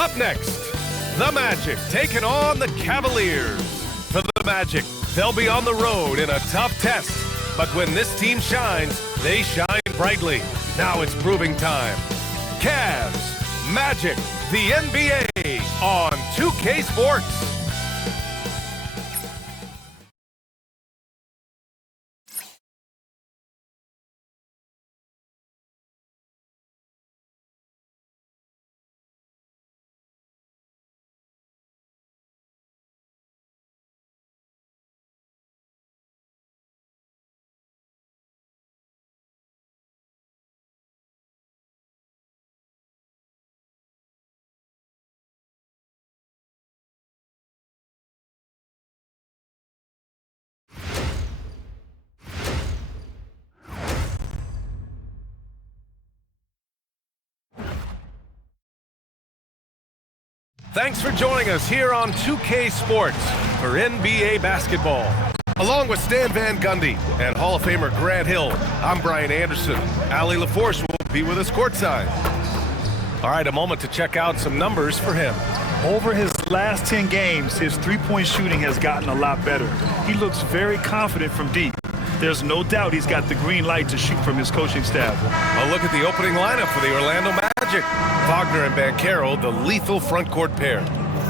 Up next, the Magic taking on the Cavaliers. For the Magic, they'll be on the road in a tough test. But when this team shines, they shine brightly. Now it's proving time. Cavs, Magic, the NBA on 2K Sports. Thanks for joining us here on 2K Sports for NBA basketball. Along with Stan Van Gundy and Hall of Famer Grant Hill, I'm Brian Anderson. Ali LaForce will be with us courtside. All right, a moment to check out some numbers for him. Over his last 10 games, his three-point shooting has gotten a lot better. He looks very confident from deep. There's no doubt he's got the green light to shoot from his coaching staff. A look at the opening lineup for the Orlando Magic. Wagner and Banchero, the lethal front court pair.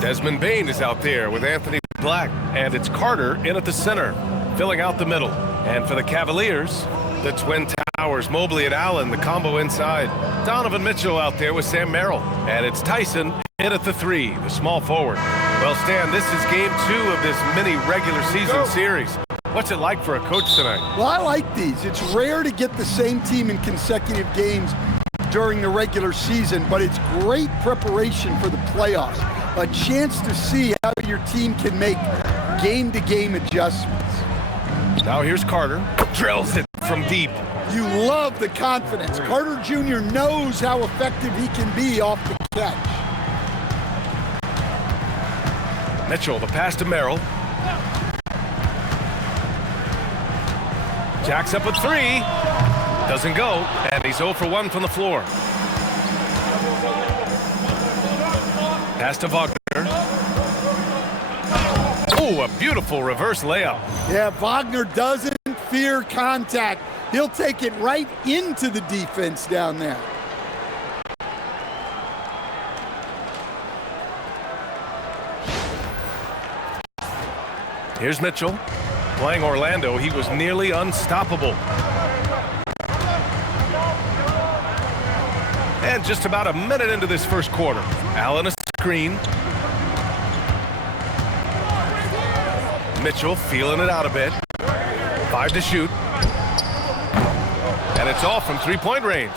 Desmond Bane is out there with Anthony Black, and it's Carter in at the center, filling out the middle. And for the Cavaliers, the Twin Towers, Mobley and Allen, the combo inside. Donovan Mitchell out there with Sam Merrill. And it's Tyson in at the three, the small forward. Well, Stan, this is game 2 of this mini regular season series. What's it like for a coach tonight? Well, I like these. It's rare to get the same team in consecutive games during the regular season, but it's great preparation for the playoffs. A chance to see how your team can make game-to-game adjustments. Now here's Carter. Drills it from deep. You love the confidence. Carter Jr. knows how effective he can be off the catch. Mitchell, the pass to Merrill. Jacks up a three. Doesn't go, and he's 0 for 1 from the floor. Pass to Wagner. Oh, a beautiful reverse layup. Yeah, Wagner doesn't fear contact. He'll take it right into the defense down there. Here's Mitchell. Playing Orlando, he was nearly unstoppable. And just about a minute into this first quarter. Allen a screen. Mitchell feeling it out a bit. 5 to shoot. And it's all from three-point range.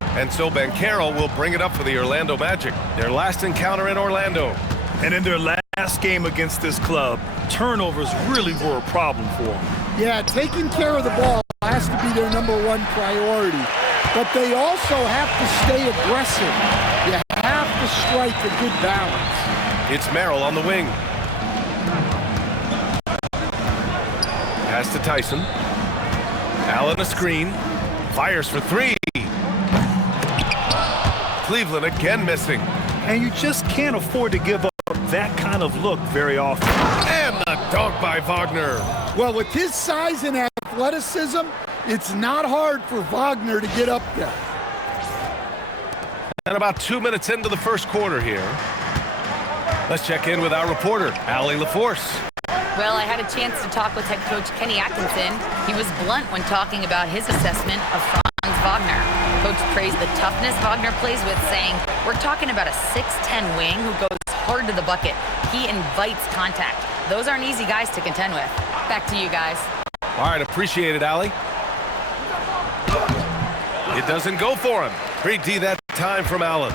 And so Banchero will bring it up for the Orlando Magic. Their last encounter in Orlando. And in their last game against this club, turnovers really were a problem for them. Yeah, taking care of the ball has to be their #1 priority. But they also have to stay aggressive. You have to strike a good balance. It's Merrill on the wing. Pass to Tyson. Allen a screen. Fires for 3. Cleveland again missing. And you just can't afford to give up that kind of look very often. And the dunk by Wagner. Well, with his size and athleticism, it's not hard for Wagner to get up there. And about 2 minutes into the first quarter here. Let's check in with our reporter, Ali LaForce. Well, I had a chance to talk with head coach Kenny Atkinson. He was blunt when talking about his assessment of Franz Wagner. Coach praised the toughness Wagner plays with, saying, "We're talking about a 6'10" wing who goes hard to the bucket. He invites contact. Those aren't easy guys to contend with." Back to you guys. All right, appreciate it, Ali. It doesn't go for him. Great D that time from Allen.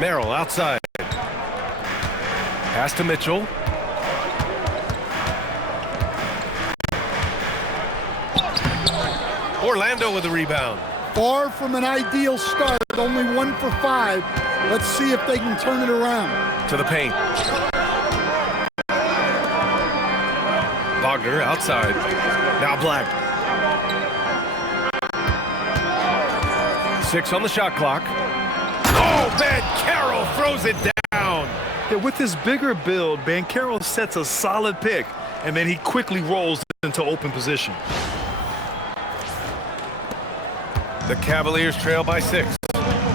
Merrill outside. Pass to Mitchell. Orlando with the rebound. Far from an ideal start, only 1 for 5. Let's see if they can turn it around. To the paint. Wagner outside. Now Black. 6 on the shot clock. Oh, Banchero throws it down. Yeah, with his bigger build, Banchero sets a solid pick, and then he quickly rolls into open position. The Cavaliers trail by 6.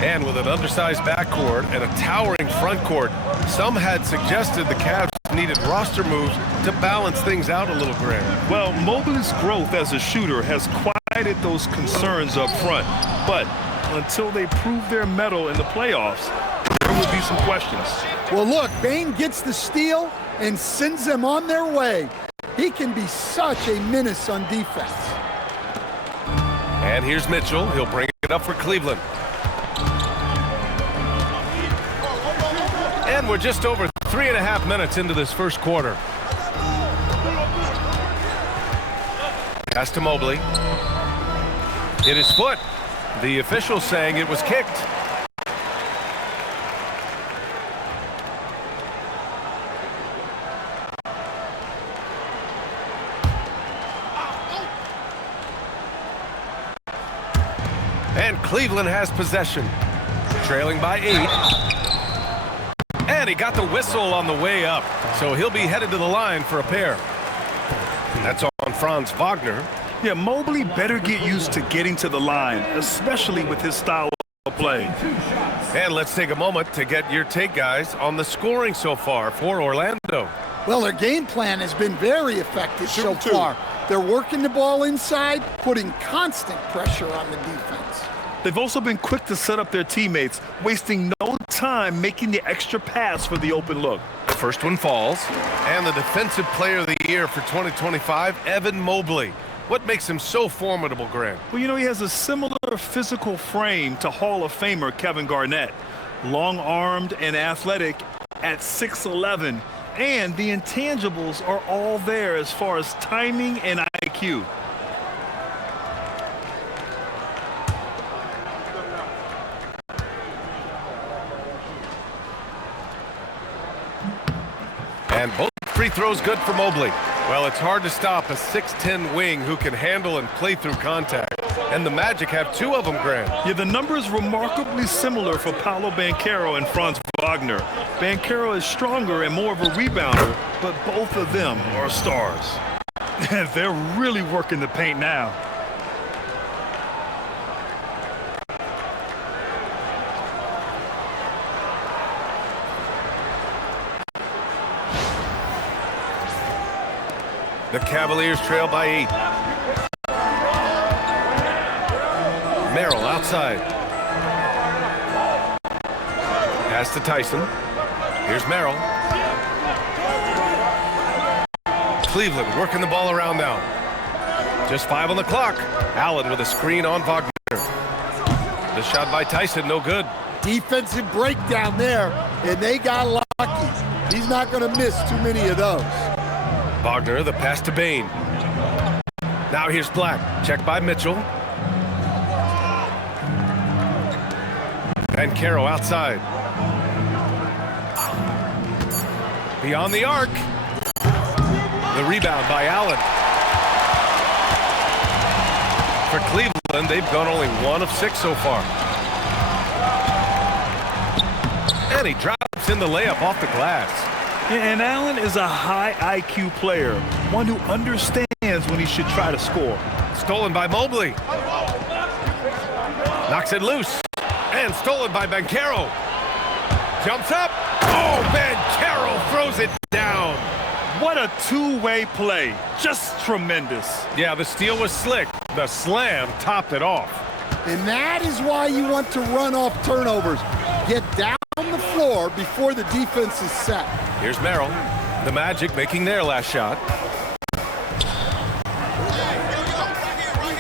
And with an undersized backcourt and a towering front court, some had suggested the Cavs needed roster moves to balance things out a little, Grant. Well, Mobley's growth as a shooter has quieted those concerns up front. But until they prove their mettle in the playoffs, there will be some questions. Well, look, Bane gets the steal and sends them on their way. He can be such a menace on defense. And here's Mitchell. He'll bring it up for Cleveland. And we're just over 3.5 minutes into this first quarter. Pass to Mobley. Hit his foot. The official saying it was kicked. And Cleveland has possession. Trailing by 8. And he got the whistle on the way up, so he'll be headed to the line for a pair. That's on Franz Wagner. Yeah, Mobley better get used to getting to the line, especially with his style of play. And let's take a moment to get your take, guys, on the scoring so far for Orlando. Well, their game plan has been very effective so far. They're working the ball inside, putting constant pressure on the defense. They've also been quick to set up their teammates, wasting no time making the extra pass for the open look. First one falls. And the Defensive Player of the Year for 2025, Evan Mobley. What makes him so formidable, Grant? Well, you know, he has a similar physical frame to Hall of Famer Kevin Garnett. Long-armed and athletic at 6'11", and the intangibles are all there as far as timing and IQ. And both free throws good for Mobley. Well, it's hard to stop a 6'10" wing who can handle and play through contact. And the Magic have 2 of them, Grant. Yeah, the numbers remarkably similar for Paolo Banchero and Franz Wagner. Banchero is stronger and more of a rebounder, but both of them are stars. They're really working the paint now. The Cavaliers trail by 8. Merrill outside. Pass to Tyson. Here's Merrill. Cleveland working the ball around now. Just 5 on the clock. Allen with a screen on Wagner. The shot by Tyson, no good. Defensive breakdown there, and they got lucky. He's not going to miss too many of those. Wagner, the pass to Bane. Now here's Black. Check by Mitchell. Banchero outside. Beyond the arc. The rebound by Allen. For Cleveland, they've gone only 1 of 6 so far. And he drops in the layup off the glass. And Allen is a high IQ player, one who understands when he should try to score. Stolen by Mobley. Knocks it loose. And stolen by Banchero. Jumps up. Oh, Banchero throws it down. What a two-way play. Just tremendous. Yeah, the steal was slick. The slam topped it off. And that is why you want to run off turnovers. Get down the floor before the defense is set. Here's Merrill. The Magic making their last shot.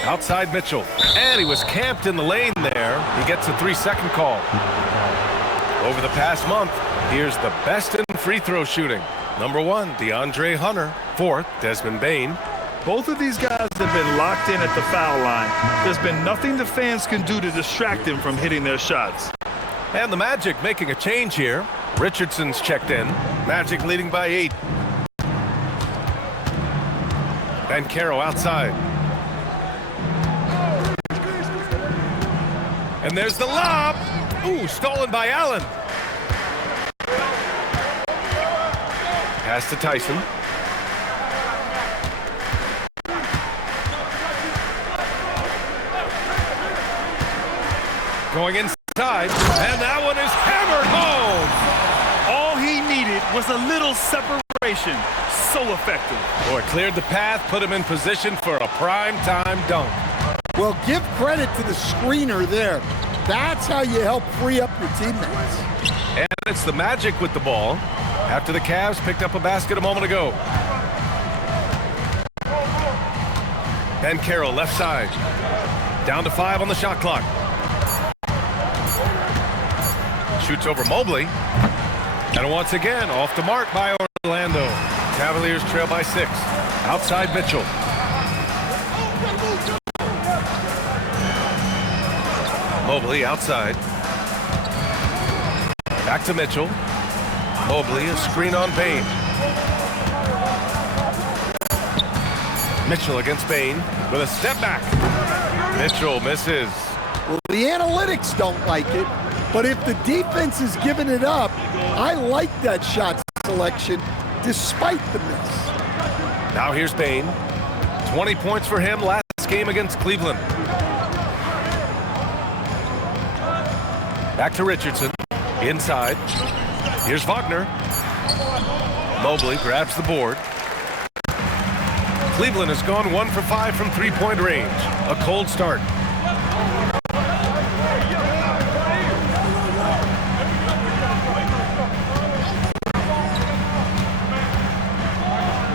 Outside Mitchell. And he was camped in the lane there. He gets a 3-second call. Over the past month, here's the best in free throw shooting. Number 1, DeAndre Hunter. 4th, Desmond Bane. Both of these guys have been locked in at the foul line. There's been nothing the fans can do to distract them from hitting their shots. And the Magic making a change here. Richardson's checked in. Magic leading by 8. Banchero outside. And there's the lob. Ooh, stolen by Allen. Pass to Tyson. Going inside, and that one is hammered home. All he needed was a little separation. So effective. Boy, cleared the path, put him in position for a prime-time dunk. Well, give credit to the screener there. That's how you help free up your teammates. And it's the Magic with the ball after the Cavs picked up a basket a moment ago. Ben Carroll, left side. Down to 5 on the shot clock. Shoots over Mobley. And once again, off the mark by Orlando. Cavaliers trail by 6. Outside Mitchell. Mobley outside. Back to Mitchell. Mobley, a screen on Bain. Mitchell against Bain with a step back. Mitchell misses. Well, the analytics don't like it, but if the defense is giving it up, I like that shot selection despite the miss. Now here's Bain. 20 points for him last game against Cleveland. Back to Richardson. Inside. Here's Wagner. Mobley grabs the board. Cleveland has gone 1 for 5 from three-point range. A cold start.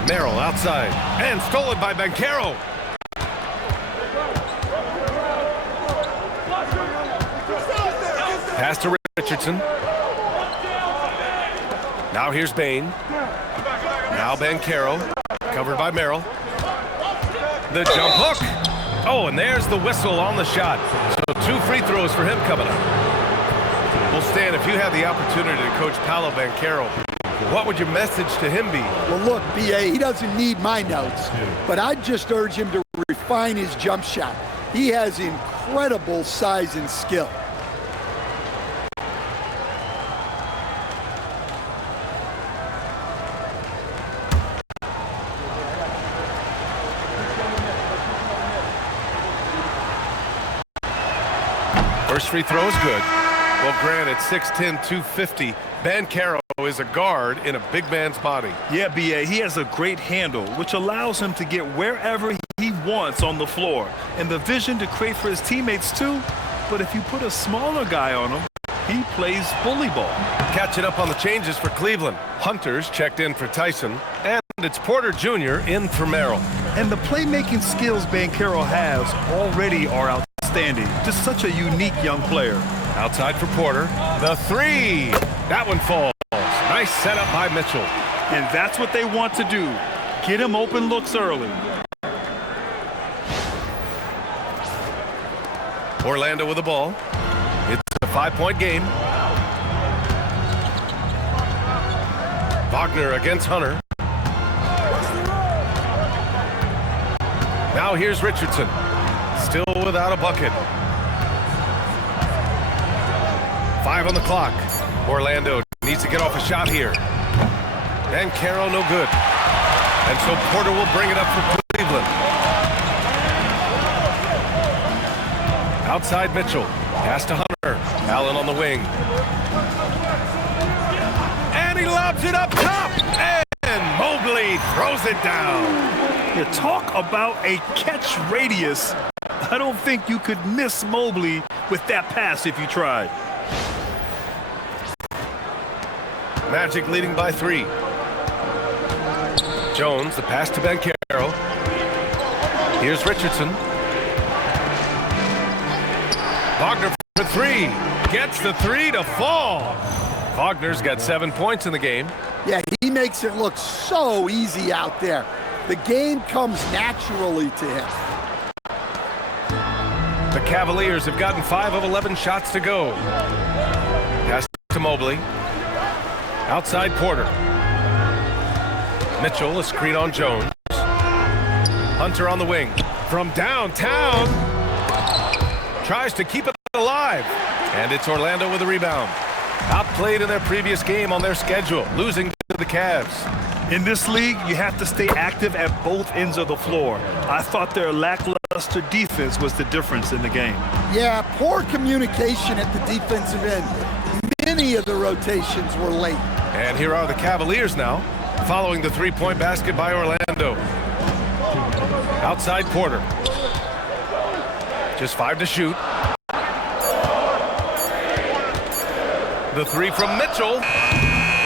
Merrill outside. And stolen by Banchero. Pass to Richardson. Now here's Bain. Now Banchero. Covered by Merrill. The jump hook. Oh, and there's the whistle on the shot. So 2 free throws for him coming up. Well, Stan, if you had the opportunity to coach Paolo Banchero, what would your message to him be? Well, look, B.A., he doesn't need my notes, but I'd just urge him to refine his jump shot. He has incredible size and skill. First free throw is good. Well, granted, 6'10", 250. Banchero is a guard in a big man's body. Yeah, B.A., he has a great handle, which allows him to get wherever he wants on the floor. And the vision to create for his teammates, too. But if you put a smaller guy on him, he plays bully ball. Catching up on the changes for Cleveland. Hunter's checked in for Tyson. And it's Porter Jr. in for Merrill. And the playmaking skills Banchero has already are outstanding. Just such a unique young player. Outside for Porter. The 3. That one falls. Nice setup by Mitchell. And that's what they want to do. Get him open looks early. Orlando with the ball. It's a 5-point game. Wagner against Hunter. Now here's Richardson. Still without a bucket. 5 on the clock. Orlando needs to get off a shot here. Banchero no good. And so Porter will bring it up for Cleveland. Outside Mitchell. Pass to Hunter. Allen on the wing. And he lobs it up top. And Mobley throws it down. You talk about a catch radius. I don't think you could miss Mobley with that pass if you tried. Magic leading by 3. Jones, the pass to Banchero. Here's Richardson. Wagner for 3. Gets the 3 to fall. Wagner's got 7 points in the game. Yeah, he makes it look so easy out there. The game comes naturally to him. The Cavaliers have gotten 5 of 11 shots to go. Pass to Mobley. Outside Porter. Mitchell, a screen on Jones. Hunter on the wing. From downtown. Tries to keep it alive. 5. And it's Orlando with a rebound. Outplayed in their previous game on their schedule, losing to the Cavs. In this league, you have to stay active at both ends of the floor. I thought their lackluster defense was the difference in the game. Yeah, poor communication at the defensive end. Many of the rotations were late. And here are the Cavaliers now, following the three-point basket by Orlando. Outside Porter. Just 5 to shoot. The three from Mitchell.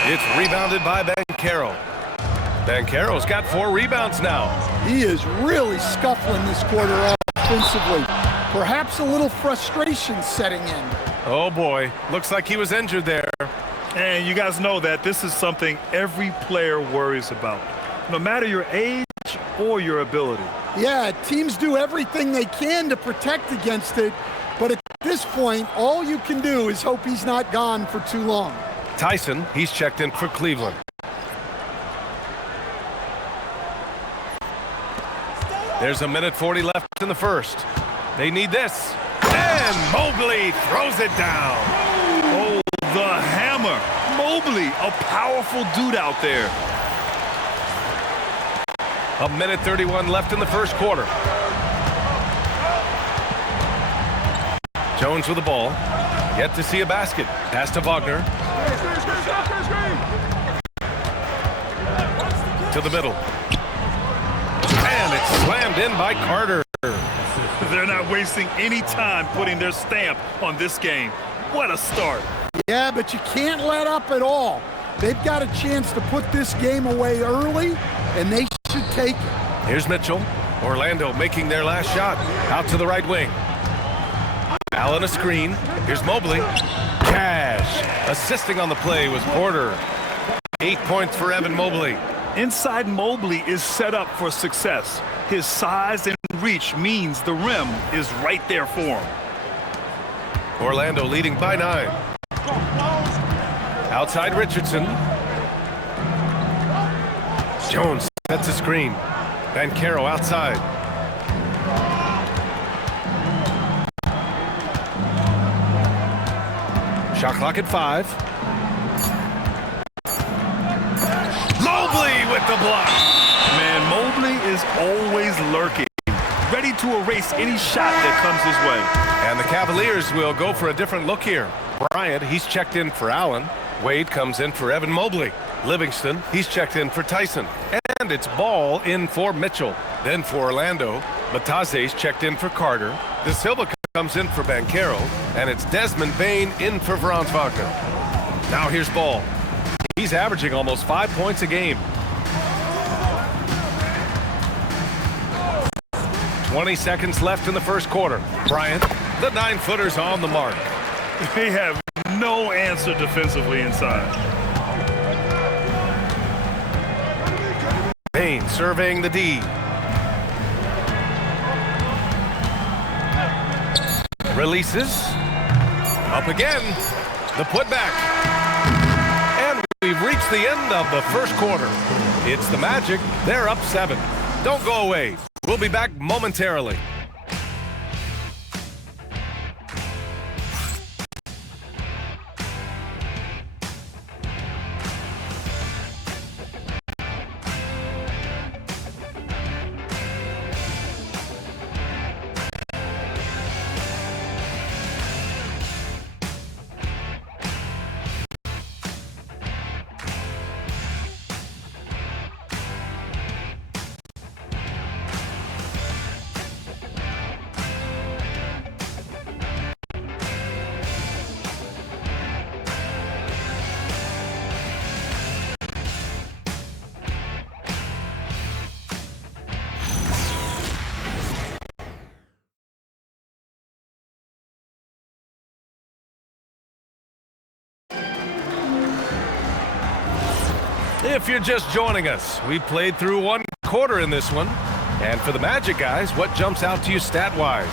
It's rebounded by Banchero. Banchero's got 4 rebounds now. He is really scuffling this quarter offensively. Perhaps a little frustration setting in. Oh boy, looks like he was injured there. And you guys know that this is something every player worries about, no matter your age or your ability. Yeah, teams do everything they can to protect against it, but at this point, all you can do is hope he's not gone for too long. Tyson, he's checked in for Cleveland. There's a minute 40 left in the first. They need this. And Mobley throws it down. Oh, the hammer. Mobley, a powerful dude out there. A minute 31 left in the first quarter. Jones with the ball. Yet to see a basket. Pass to Wagner. To the middle. And it's slammed in by Carter. They're not wasting any time putting their stamp on this game. What a start. Yeah, but you can't let up at all. They've got a chance to put this game away early, and they should take it. Here's Mitchell. Orlando making their last shot. Out to the right wing. Allen a screen. Here's Mobley. Cash. Assisting on the play was Porter. 8 points for Evan Mobley. Inside Mobley is set up for success. His size and reach means the rim is right there for him. Orlando leading by 9. Outside Richardson. Jones sets a screen. Banchero outside. Shot clock at 5. Mobley with the block. Man, Mobley is always lurking, ready to erase any shot that comes his way. And the Cavaliers will go for a different look here. Bryant, he's checked in for Allen. Wade comes in for Evan Mobley. Livingston, he's checked in for Tyson. And it's Ball in for Mitchell. Then for Orlando, Bataze's checked in for Carter. De Silva comes in for Banchero. And it's Desmond Bane in for Franz Wagner. Now here's Ball. He's averaging almost 5 points a game. 20 seconds left in the first quarter. Bryant, the 9-footer's on the mark. They have no answer defensively inside. Bane surveying the D. Releases. Up again. The putback. And we've reached the end of the first quarter. It's the Magic. They're up 7. Don't go away. We'll be back momentarily. If you're just joining us, we played through 1 quarter in this one. And for the Magic guys, what jumps out to you stat-wise?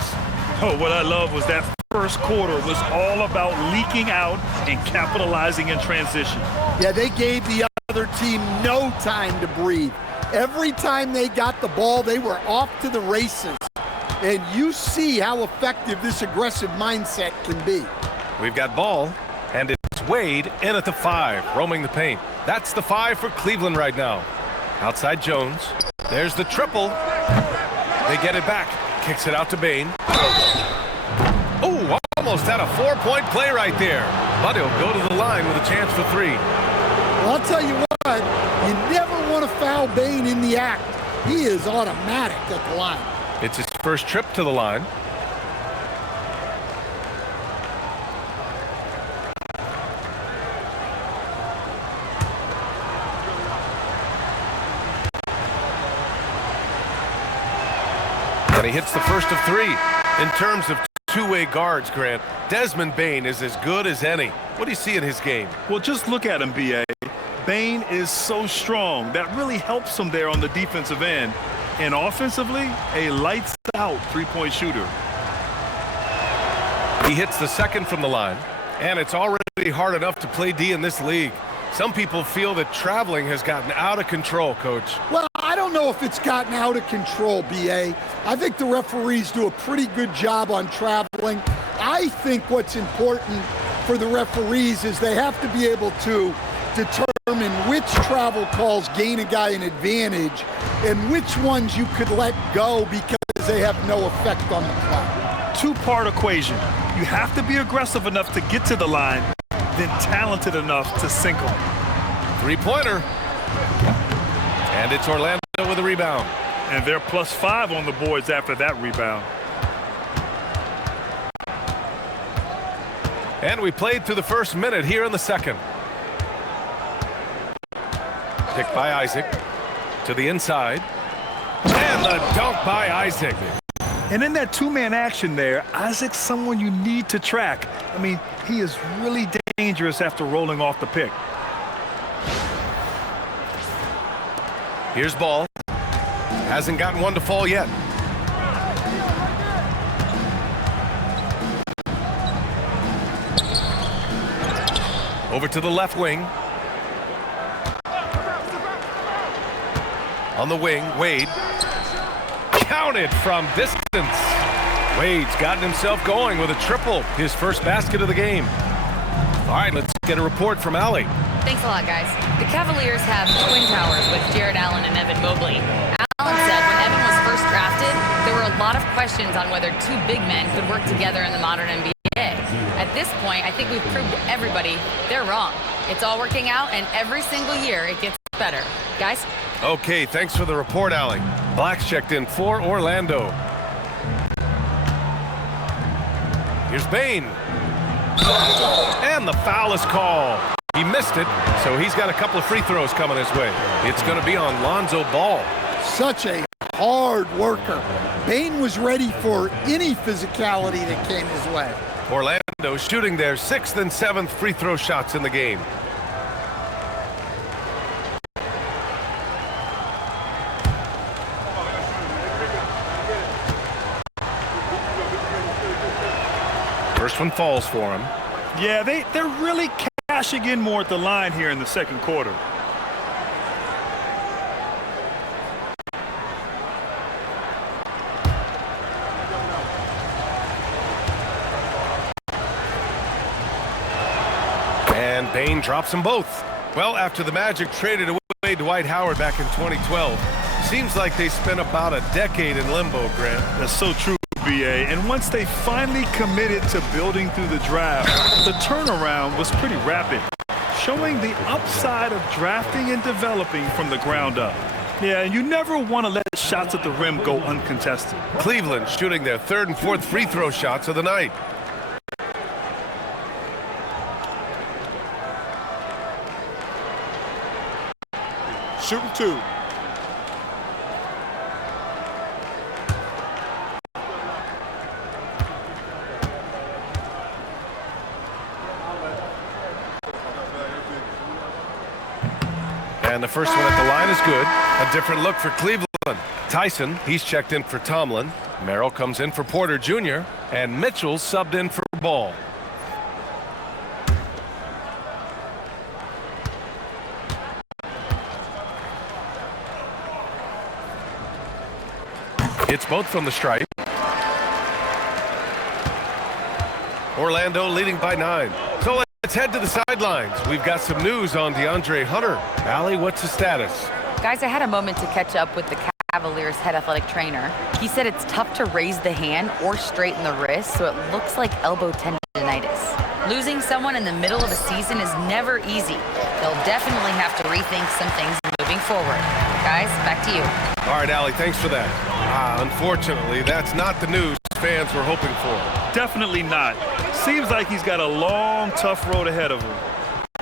Oh, what I love was that first quarter was all about leaking out and capitalizing in transition. Yeah, they gave the other team no time to breathe. Every time they got the ball, they were off to the races. and you see how effective this aggressive mindset can be. We've got ball, and it's Wade in at the 5, roaming the paint. That's the 5 for Cleveland right now. Outside Jones. There's the triple. They get it back. Kicks it out to Bane. Oh, almost had a 4-point play right there. But he'll go to the line with a chance for 3. Well, I'll tell you what, you never want to foul Bane in the act. He is automatic at the line. It's his first trip to the line. And he hits the first of 3. In terms of two-way guards, Grant, Desmond Bane is as good as any. What do you see in his game? Well, just look at him, B.A. Bane is so strong. That really helps him there on the defensive end. And offensively, a lights-out three-point shooter. He hits the second from the line, and it's already hard enough to play D in this league. Some people feel that traveling has gotten out of control, Coach. Well, I don't know if it's gotten out of control, B.A. I think the referees do a pretty good job on traveling. I think what's important for the referees is they have to be able to determine which travel calls gain a guy an advantage and which ones you could let go because they have no effect on the play. Two-part equation. You have to be aggressive enough to get to the line, then talented enough to sink them. Three-pointer. And it's Orlando with a rebound. And they're +5 on the boards after that rebound. And we played through the first minute here in the second. Picked by Isaac to the inside. And the dunk by Isaac. And in that two-man action there, Isaac's someone you need to track. I mean, he is really dangerous after rolling off the pick. Here's Ball. Hasn't gotten one to fall yet. Over to the left wing. On the wing, Wade. Counted from distance. Wade's gotten himself going with a triple, his first basket of the game. All right, let's get a report from Allie. Thanks a lot, guys. The Cavaliers have twin towers with Jared Allen and Evan Mobley. Allen said when Evan was first drafted, there were a lot of questions on whether two big men could work together in the modern NBA. At this point, I think we've proved to everybody they're wrong. It's all working out, and every single year it gets better. Guys? Okay, thanks for the report, Allie. Black's checked in for Orlando. Here's Bane. And the foul is called. He missed it, so he's got a couple of free throws coming his way. It's going to be on Lonzo Ball. Such a hard worker. Bane was ready for any physicality that came his way. Orlando shooting their 6th and 7th free throw shots in the game. First one falls for him. Yeah, they're really cashing in more at the line here in the second quarter. And Bane drops them both. Well, after the Magic traded away Dwight Howard back in 2012, seems like they spent about a decade in limbo, Grant. That's so true, BA. And once they finally committed to building through the draft, the turnaround was pretty rapid, showing the upside of drafting and developing from the ground up. Yeah, you never want to let shots at the rim go uncontested. Cleveland shooting their 3rd and 4th free throw shots of the night. Shooting 2. And the first one at the line is good. A different look for Cleveland. Tyson, he's checked in for Tomlin. Merrill comes in for Porter Jr. And Mitchell subbed in for Ball. It's both from the stripe. Orlando leading by 9. So let's head to the sidelines. We've got some news on DeAndre Hunter. Allie, what's the status? Guys, I had a moment to catch up with the Cavaliers head athletic trainer. He said it's tough to raise the hand or straighten the wrist, so it looks like elbow tendonitis. Losing someone in the middle of a season is never easy. They'll definitely have to rethink some things moving forward. Guys, back to you. All right, Allie, thanks for that. Unfortunately, that's not the news fans were hoping for. Definitely not. Seems like he's got a long, tough road ahead of him.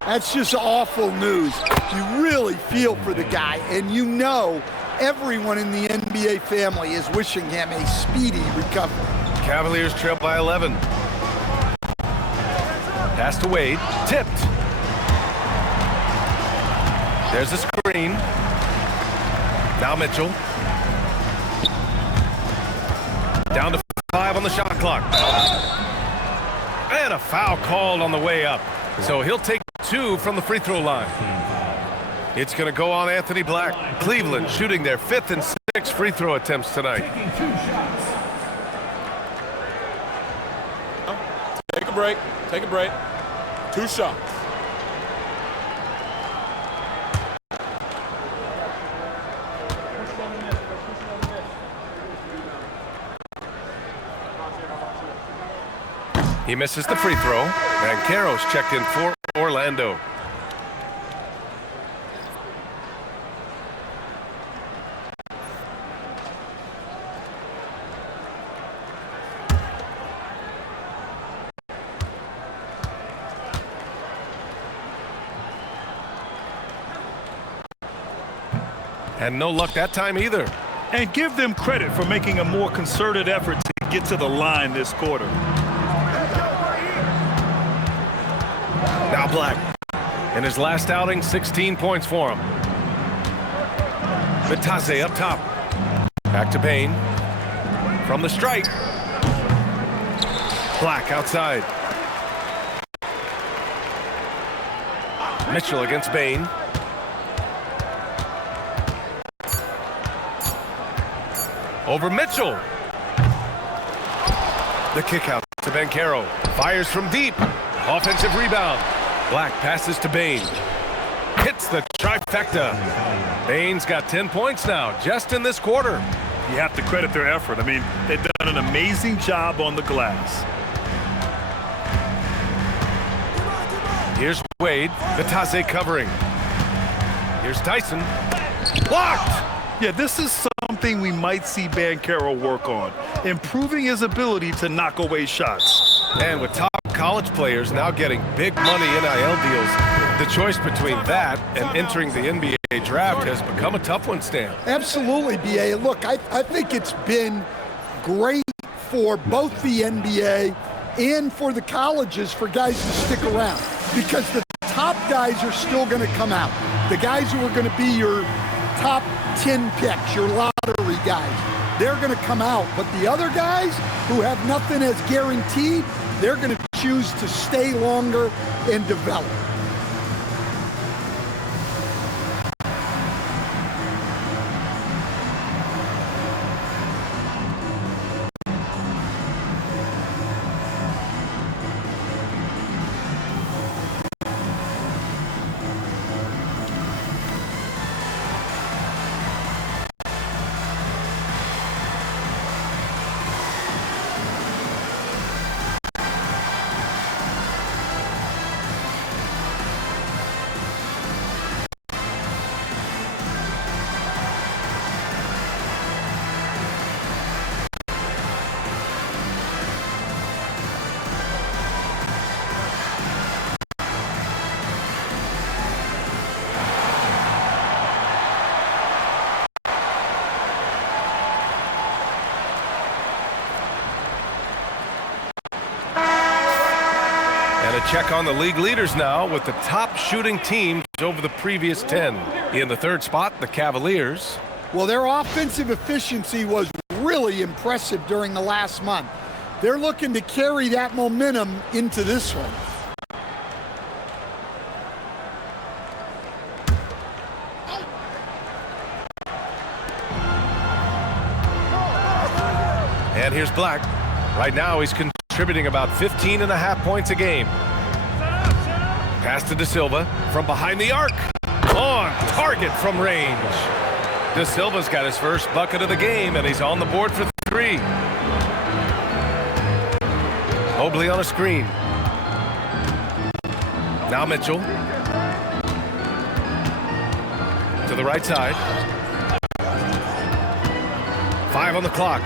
That's just awful news. You really feel for the guy, and you know everyone in the NBA family is wishing him a speedy recovery. Cavaliers trail by 11. Pass to Wade. Tipped. There's a screen. Now Mitchell. Down to 5 on the shot clock. And a foul called on the way up. So he'll take 2 from the free throw line. It's going to go on Anthony Black. Cleveland shooting their 5th and 6th free throw attempts tonight. Take a break. Take a break. 2 shots. He misses the free throw. And Caro's checked in for Orlando. And no luck that time either. And give them credit for making a more concerted effort to get to the line this quarter. Now Black. In his last outing, 16 points for him. Vitase up top. Back to Bain. From the stripe. Black outside. Mitchell against Bain. Over Mitchell. The kick out to Banchero. Fires from deep. Offensive rebound. Black passes to Bain. Hits the trifecta. Bain's got 10 points now, just in this quarter. You have to credit their effort. I mean, they've done an amazing job on the glass. Here's Wade. Vitase covering. Here's Tyson. Blocked! Yeah, this is something we might see Banchero work on, improving his ability to knock away shots. And with top college players now getting big money NIL deals, the choice between that and entering the NBA draft has become a tough one, Stan. Absolutely, B.A. Look, I think it's been great for both the NBA and for the colleges for guys to stick around, because the top guys are still going to come out. The guys who are going to be your top 10 picks, your lottery guys, they're going to come out. But the other guys who have nothing as guaranteed, they're going to choose to stay longer and develop. Check on the league leaders now with the top shooting teams over the previous 10. In the 3rd spot, the Cavaliers. Well, their offensive efficiency was really impressive during the last month. They're looking to carry that momentum into this one. And here's Black. Right now he's contributing contributing about 15.5 points a game. Pass to De Silva from behind the arc. On target from range. De Silva's got his first bucket of the game, and he's on the board for 3. Mobley on a screen. Now Mitchell. To the right side. 5 on the clock.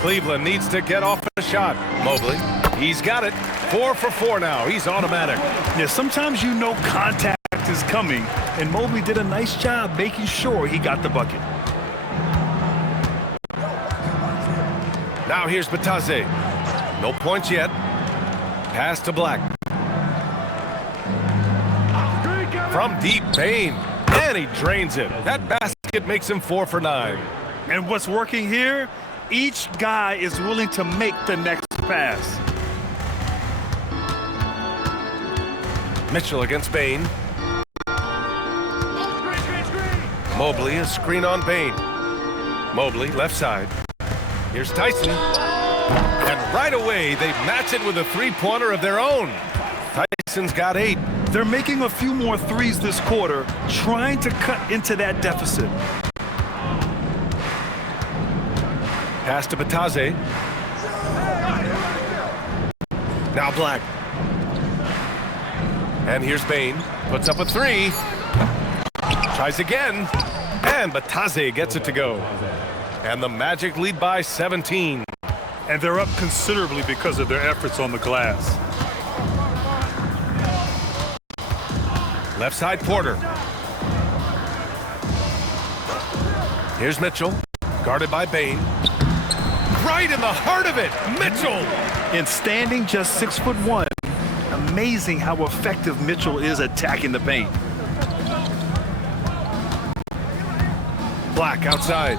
Cleveland needs to get off a shot. Mobley, he's got it. 4 for 4 now. He's automatic. Yeah, sometimes you know contact is coming, and Mobley did a nice job making sure he got the bucket. Now here's Bataze. No points yet. Pass to Black. From deep, Bain. And he drains it. That basket makes him 4 for 9. And what's working here? Each guy is willing to make the next pass. Mitchell against Bain. Mobley, a screen on Bain. Mobley, left side. Here's Tyson. And right away, they match it with a three-pointer of their own. Tyson's got 8. They're making a few more threes this quarter, trying to cut into that deficit. Pass to Bataze. Now Black. And here's Bain. Puts up a 3. Tries again. And Bataze gets it to go. And the Magic lead by 17. And they're up considerably because of their efforts on the glass. Left side, Porter. Here's Mitchell. Guarded by Bain. Right in the heart of it, Mitchell! And standing just 6'1", amazing how effective Mitchell is attacking the paint. Black outside.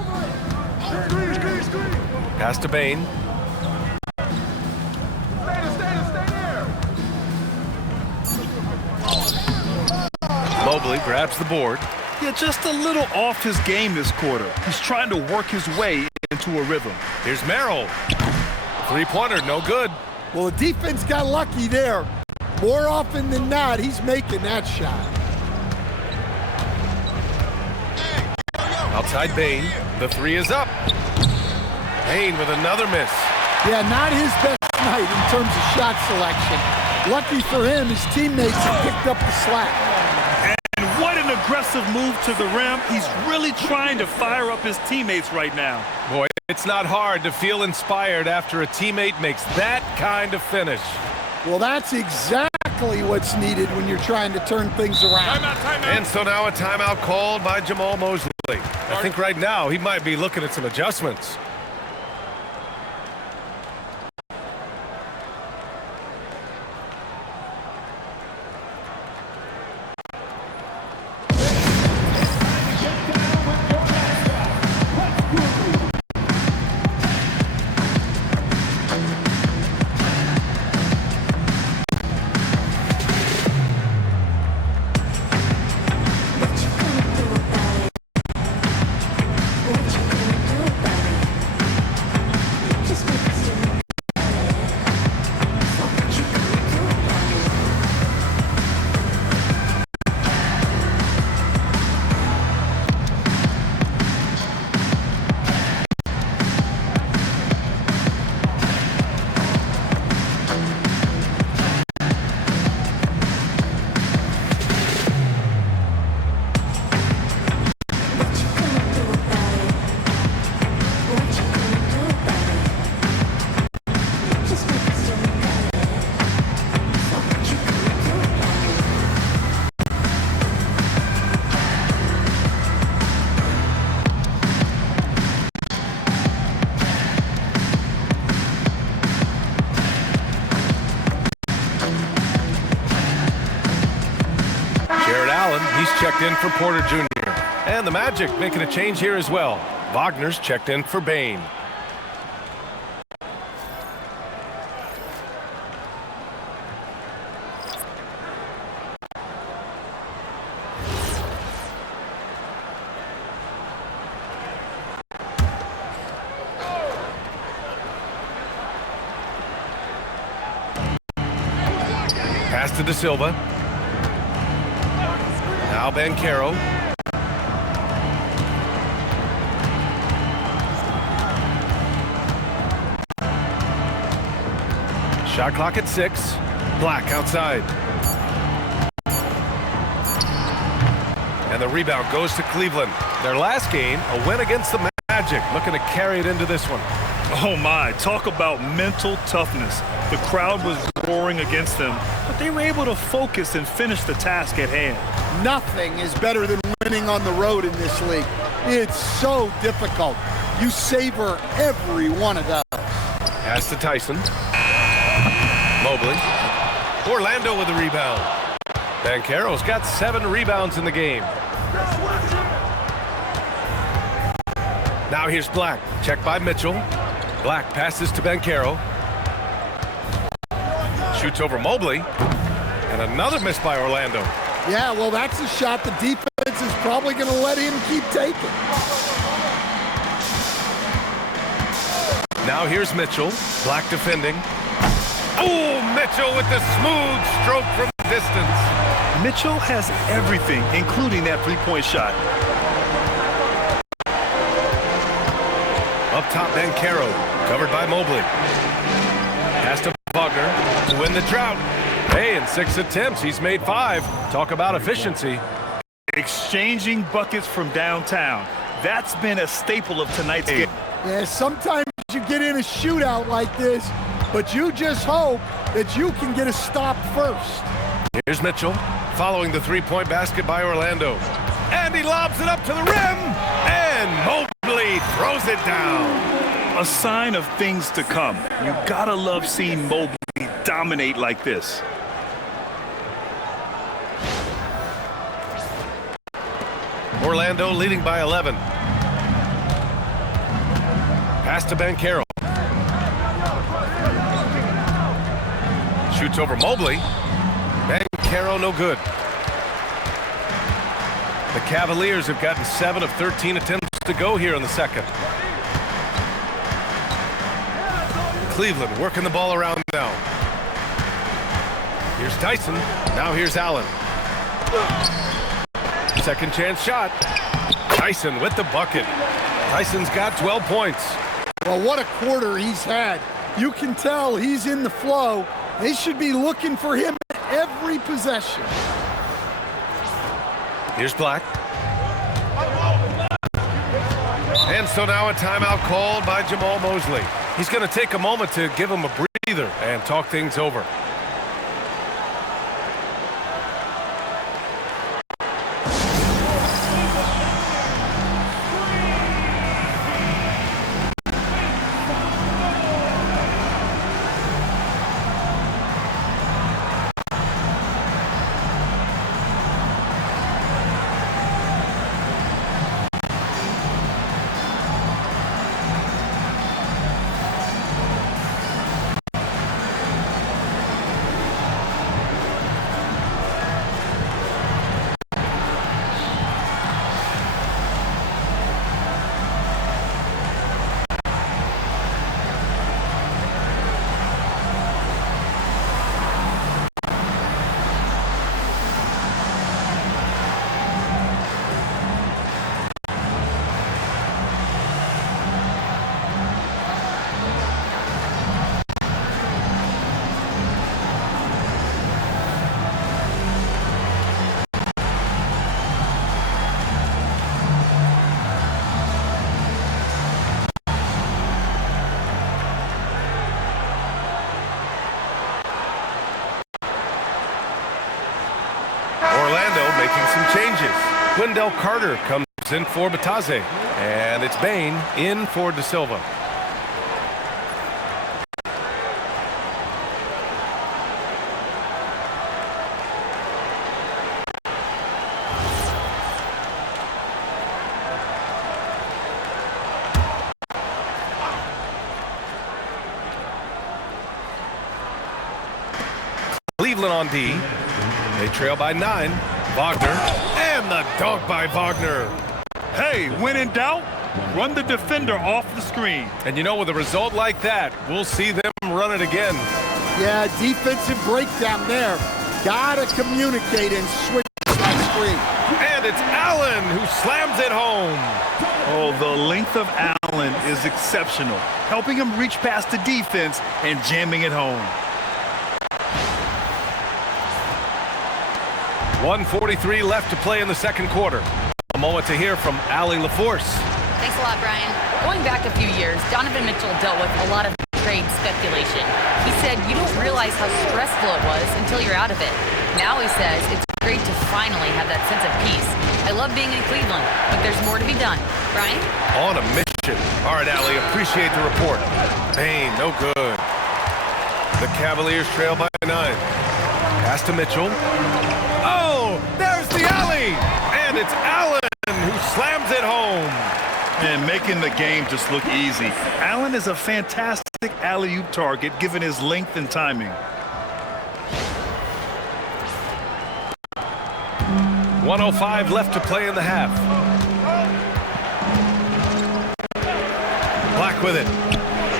Pass to Bain. Mobley grabs the board. Yeah, just a little off his game this quarter. He's trying to work his way into a rhythm. Here's Merrill. Three-pointer, no good. Well, the defense got lucky there. More often than not, he's making that shot. Outside Bain. The 3 is up. Bain with another miss. Yeah, not his best night in terms of shot selection. Lucky for him, his teammates have picked up the slack. And what an aggressive move to the rim. He's really trying to fire up his teammates right now. Boy, it's not hard to feel inspired after a teammate makes that kind of finish. Well, that's exactly what's needed when you're trying to turn things around. Timeout. And so now a timeout called by Jamal Mosley. I think right now he might be looking at some adjustments. He's checked in for Porter Jr. And the Magic making a change here as well. Wagner's checked in for Bain. Pass to De Silva. Now Banchero. Shot clock at 6. Black outside. And the rebound goes to Cleveland. Their last game, a win against the Magic. Looking to carry it into this one. Oh my, talk about mental toughness. The crowd was roaring against them, but they were able to focus and finish the task at hand. Nothing is better than winning on the road in this league. It's so difficult. You savor every one of those. Pass to Tyson. Mobley. Orlando with the rebound. Banchero's got 7 rebounds in the game. Now here's Black. Checked by Mitchell. Black passes to Banchero. Shoots over Mobley. And another miss by Orlando. Yeah, well, that's a shot the defense is probably going to let him keep taking. Now here's Mitchell. Black defending. Oh, Mitchell with the smooth stroke from distance. Mitchell has everything, including that three-point shot. Up top, Banchero, covered by Mobley. Pass to Wagner to win the drought. Hey, in 6 attempts, he's made 5. Talk about efficiency. Exchanging buckets from downtown. That's been a staple of tonight's game. Yeah, sometimes you get in a shootout like this, but you just hope that you can get a stop first. Here's Mitchell, following the three-point basket by Orlando. And he lobs it up to the rim, and Mobley throws it down. A sign of things to come. You gotta love seeing Mobley dominate like this. Orlando leading by 11. Pass to Banchero. Shoots over Mobley. Banchero no good. The Cavaliers have gotten 7 of 13 attempts to go here in the second. Cleveland working the ball around now. Here's Tyson. Now here's Allen. Second chance shot. Tyson with the bucket. Tyson's got 12 points. Well, what a quarter he's had. You can tell he's in the flow. They should be looking for him every possession. Here's Black. And so now a timeout called by Jamal Mosley. He's going to take a moment to give him a breather and talk things over. Orlando making some changes. Wendell Carter comes in for Batase. And it's Bane in for De Silva. Cleveland on D. They trail by 9. Wagner. And the dunk by Wagner. Hey, when in doubt, run the defender off the screen. And you know, with a result like that, we'll see them run it again. Yeah, defensive breakdown there. Gotta communicate and switch that screen. And it's Allen who slams it home. Oh, the length of Allen is exceptional, helping him reach past the defense and jamming it home. 1:43 left to play in the second quarter. A moment to hear from Allie LaForce. Thanks a lot, Brian. Going back a few years, Donovan Mitchell dealt with a lot of trade speculation. He said you don't realize how stressful it was until you're out of it. Now he says it's great to finally have that sense of peace. I love being in Cleveland, but there's more to be done. Brian? On a mission. All right, Allie, appreciate the report. Bain, no good. The Cavaliers trail by 9. Pass to Mitchell. Oh, there's the alley! And it's Allen who slams it home. And making the game just look easy. Allen is a fantastic alley-oop target given his length and timing. .105 left to play in the half. Black with it.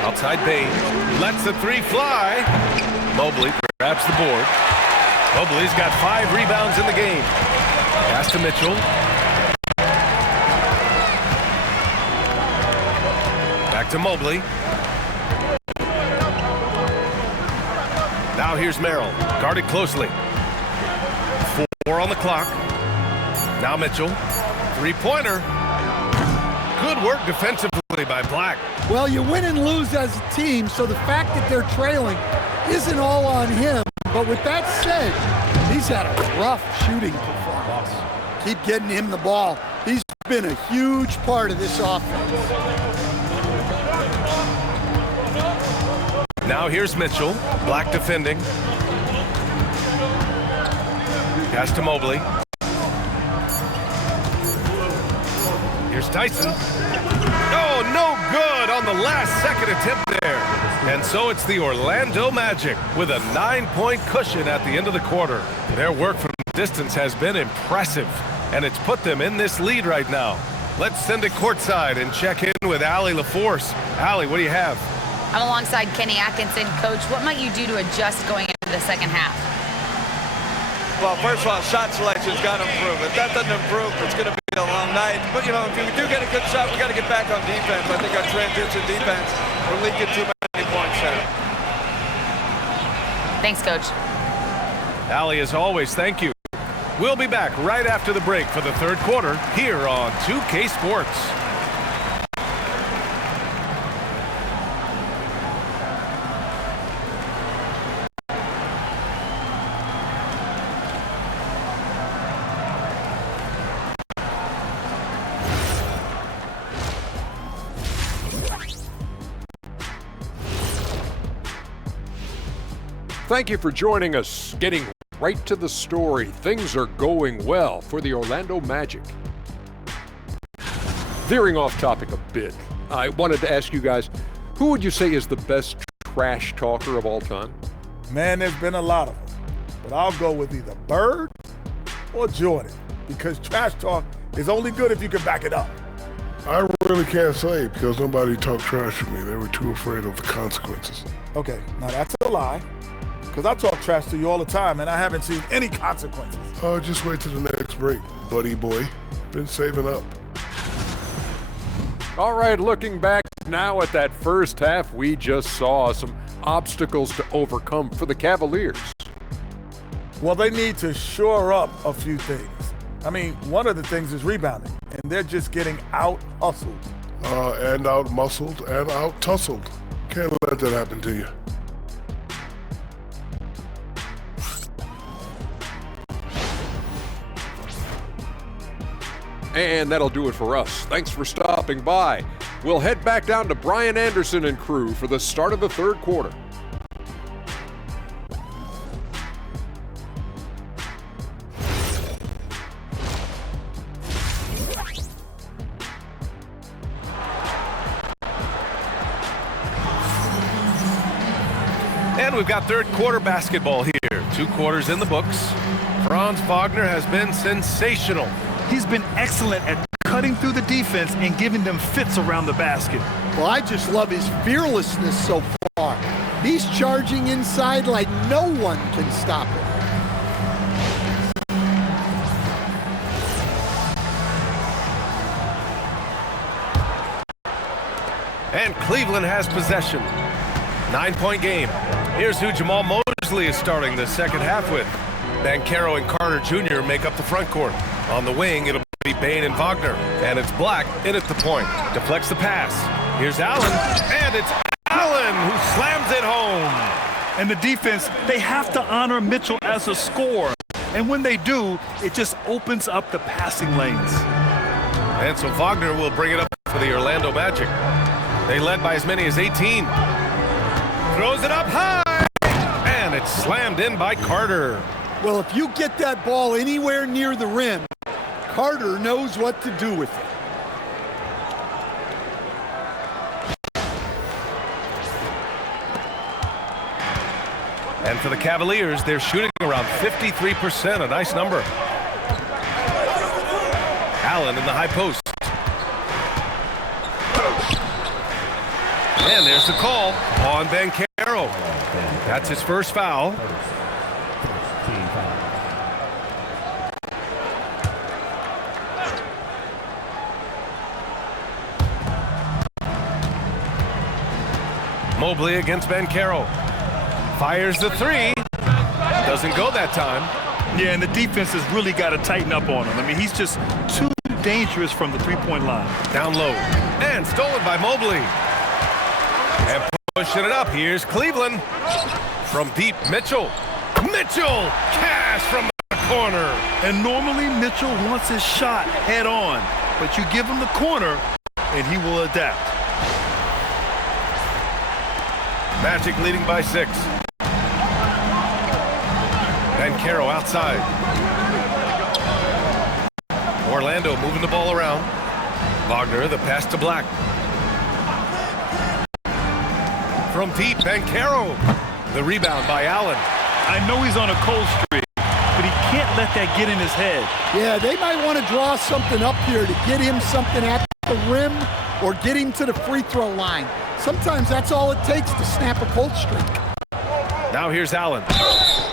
Outside Bain. Lets the three fly. Mobley grabs the board. Mobley's got 5 rebounds in the game. Pass to Mitchell. Back to Mobley. Now here's Merrill. Guarded closely. 4 on the clock. Now Mitchell. Three-pointer. Good work defensively by Black. Well, you win and lose as a team, so the fact that they're trailing isn't all on him. But with that said, he's had a rough shooting performance. Keep getting him the ball. He's been a huge part of this offense. Now here's Mitchell. Black defending. Pass to Mobley. Here's Tyson. Oh, no good on the last-second attempt there. And so it's the Orlando Magic with a 9-point cushion at the end of the quarter. Their work from distance has been impressive, and it's put them in this lead right now. Let's send it courtside and check in with Allie LaForce. Allie, what do you have? I'm alongside Kenny Atkinson. Coach, what might you do to adjust going into the second half? Well, first of all, shot selection's got to improve. If that doesn't improve, it's going to be a long night. But, you know, if we do get a good shot, we got to get back on defense. I think our transition defense, we're leaking too many points there. Thanks, Coach. Allie, as always, thank you. We'll be back right after the break for the third quarter here on 2K Sports. Thank you for joining us. Getting right to the story. Things are going well for the Orlando Magic. Veering off topic a bit, I wanted to ask you guys, who would you say is the best trash talker of all time? Man, there's been a lot of them. But I'll go with either Bird or Jordan, because trash talk is only good if you can back it up. I really can't say because nobody talked trash to me. They were too afraid of the consequences. Okay, now that's a lie, because I talk trash to you all the time, and I haven't seen any consequences. Oh, just wait till the next break, buddy boy. Been saving up. All right, looking back now at that first half, we just saw some obstacles to overcome for the Cavaliers. Well, they need to shore up a few things. I mean, one of the things is rebounding, and they're just getting out-hustled. And out-muscled and out-tussled. Can't let that happen to you. And that'll do it for us. Thanks for stopping by. We'll head back down to Brian Anderson and crew for the start of the third quarter. And we've got third quarter basketball here. 2 quarters in the books. Franz Wagner has been sensational. He's been excellent at cutting through the defense and giving them fits around the basket. Well, I just love his fearlessness so far. He's charging inside like no one can stop him. And Cleveland has possession. 9-point game. Here's who Jamal Mosley is starting the second half with. Banchero and Carter Jr. make up the front court. On the wing, it'll be Bain and Wagner. And it's Black in at the point. Deflects the pass. Here's Allen. And it's Allen who slams it home. And the defense, they have to honor Mitchell as a scorer. And when they do, it just opens up the passing lanes. And so Wagner will bring it up for the Orlando Magic. They led by as many as 18. Throws it up high. And it's slammed in by Carter. Well, if you get that ball anywhere near the rim, Carter knows what to do with it. And for the Cavaliers, they're shooting around 53%, a nice number. Allen in the high post. And there's the call on Banchero. That's his first foul. Mobley against Banchero. Fires the three. Doesn't go that time. Yeah, and the defense has really got to tighten up on him. I mean, he's just too dangerous from the three-point line. Down low. And stolen by Mobley. And pushing it up. Here's Cleveland. From deep, Mitchell. Mitchell! Cash from the corner. And normally Mitchell wants his shot head on. But you give him the corner, and he will adapt. Magic leading by 6. Banchero outside. Orlando moving the ball around. Wagner, the pass to Black. From deep, Banchero. The rebound by Allen. I know he's on a cold streak, but he can't let that get in his head. Yeah, they might want to draw something up here to get him something at the rim or get him to the free throw line. Sometimes that's all it takes to snap a cold streak. Now here's Allen.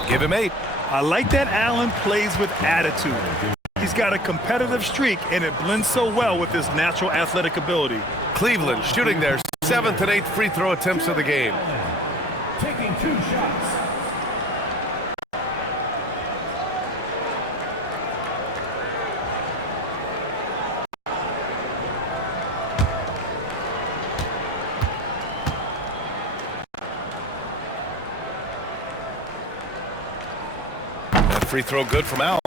Give him 8. I like that Allen plays with attitude. He's got a competitive streak, and it blends so well with his natural athletic ability. Cleveland shooting their 7th and 8th free throw attempts of the game. Taking 2 shots. That free throw good from Allen.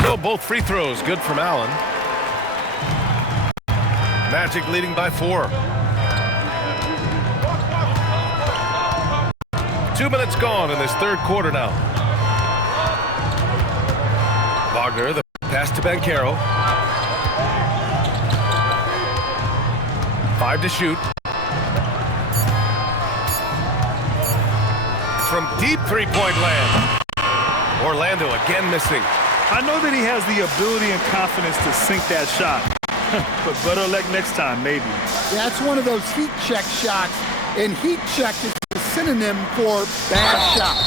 So both free throws good from Allen. Magic leading by 4. 2 minutes gone in this third quarter now. Wagner, the pass to Banchero. 5 to shoot. From deep three-point land. Orlando again missing. I know that he has the ability and confidence to sink that shot, but better luck next time, maybe. That's one of those heat check shots, and heat check is a synonym for bad shot.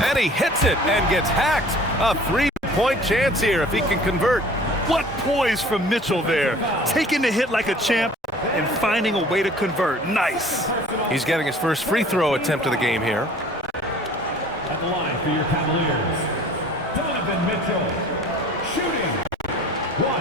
And he hits it and gets hacked. A 3-point chance here if he can convert. What poise from Mitchell there. Taking the hit like a champ and finding a way to convert. Nice. He's getting his first free throw attempt of the game here. At the line for your Cavaliers, Donovan Mitchell, shooting 1.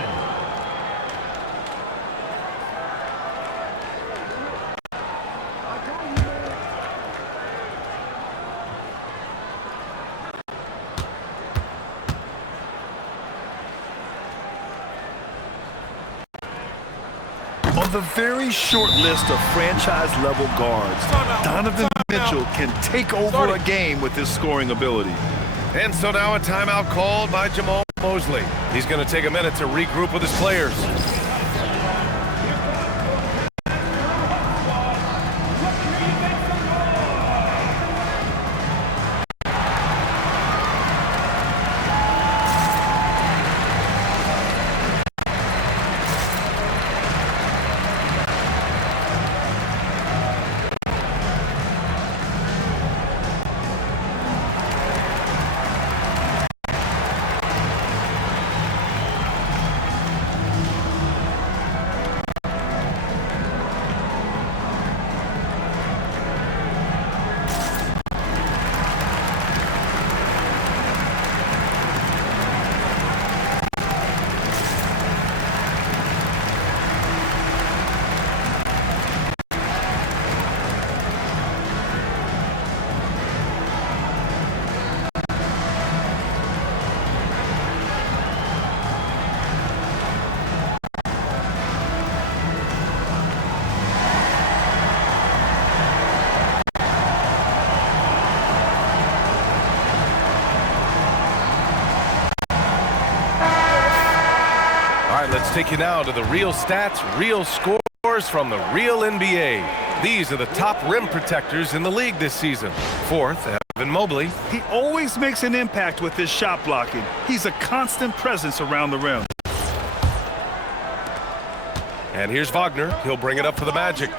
On the very short list of franchise-level guards, Donovan Mitchell can take over a game with his scoring ability. And so now a timeout called by Jamal Mosley. He's going to take a minute to regroup with his players. let's take you now to the real stats, real scores from the real NBA. These are the top rim protectors in the league this season. Fourth, Evan Mobley. He always makes an impact with his shot blocking. He's a constant presence around the rim. And here's Wagner. He'll bring it up for the Magic.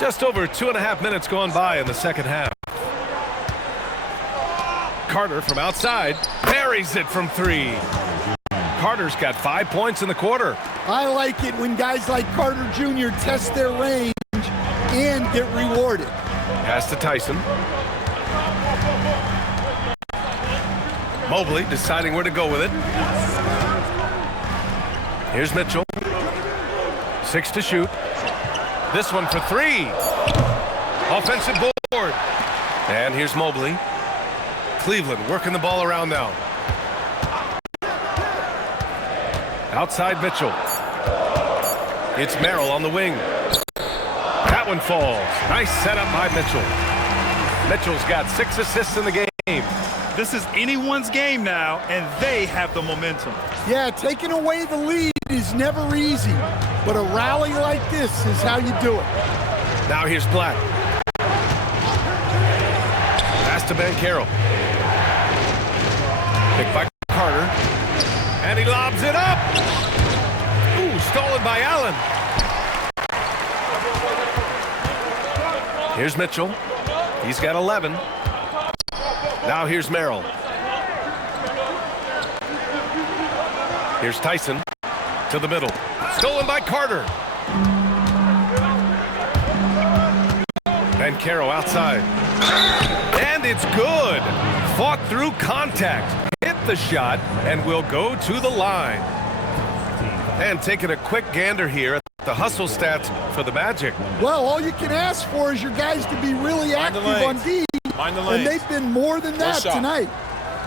Just over 2.5 minutes gone by in the second half. Carter from outside buries it from 3. Carter's got 5 points in the quarter. I like it when guys like Carter Jr. test their range and get rewarded. Pass to Tyson. Mobley deciding where to go with it. Here's Mitchell. 6 to shoot. This one for 3. Offensive board. And here's Mobley. Cleveland working the ball around now. Outside Mitchell. It's Merrill on the wing. That one falls. Nice setup by Mitchell. Mitchell's got 6 assists in the game. This is anyone's game now, and they have the momentum. Yeah, taking away the lead is never easy, but a rally like this is how you do it. Now here's Black. Pass to Banchero. Picked by Carter. And he lobs it up. Ooh, stolen by Allen. Here's Mitchell. He's got 11. Now here's Merrill. Here's Tyson to the middle. Stolen by Carter. Banchero outside. And it's good. Fought through contact. Hit the shot and will go to the line. And taking a quick gander here at the hustle stats for the Magic. Well, all you can ask for is your guys to be really active on D. And they've been more than that tonight.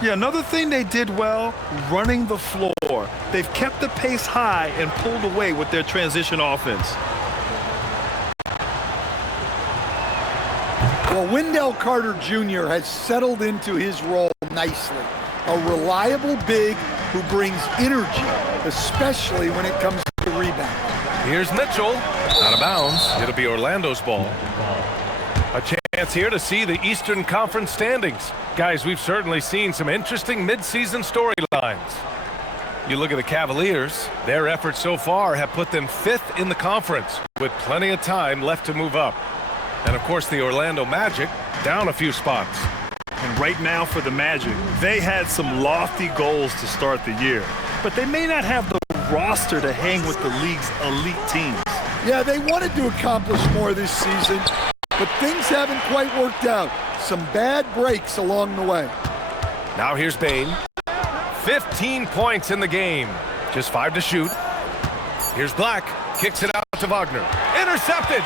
Yeah, another thing they did well, running the floor. They've kept the pace high and pulled away with their transition offense. Well, Wendell Carter Jr. has settled into his role nicely. A reliable big who brings energy, especially when it comes to rebound. Here's Mitchell. Out of bounds. It'll be Orlando's ball. A chance here to see the Eastern Conference standings. Guys, we've certainly seen some interesting midseason storylines. You look at the Cavaliers, their efforts so far have put them 5th in the conference with plenty of time left to move up. And of course the Orlando Magic down a few spots. And right now for the Magic, they had some lofty goals to start the year, but they may not have the roster to hang with the league's elite teams. Yeah, they wanted to accomplish more this season, but things haven't quite worked out. Some bad breaks along the way. Now here's Bane. 15 points in the game. Just 5 to shoot. Here's Black. Kicks it out to Wagner. Intercepted.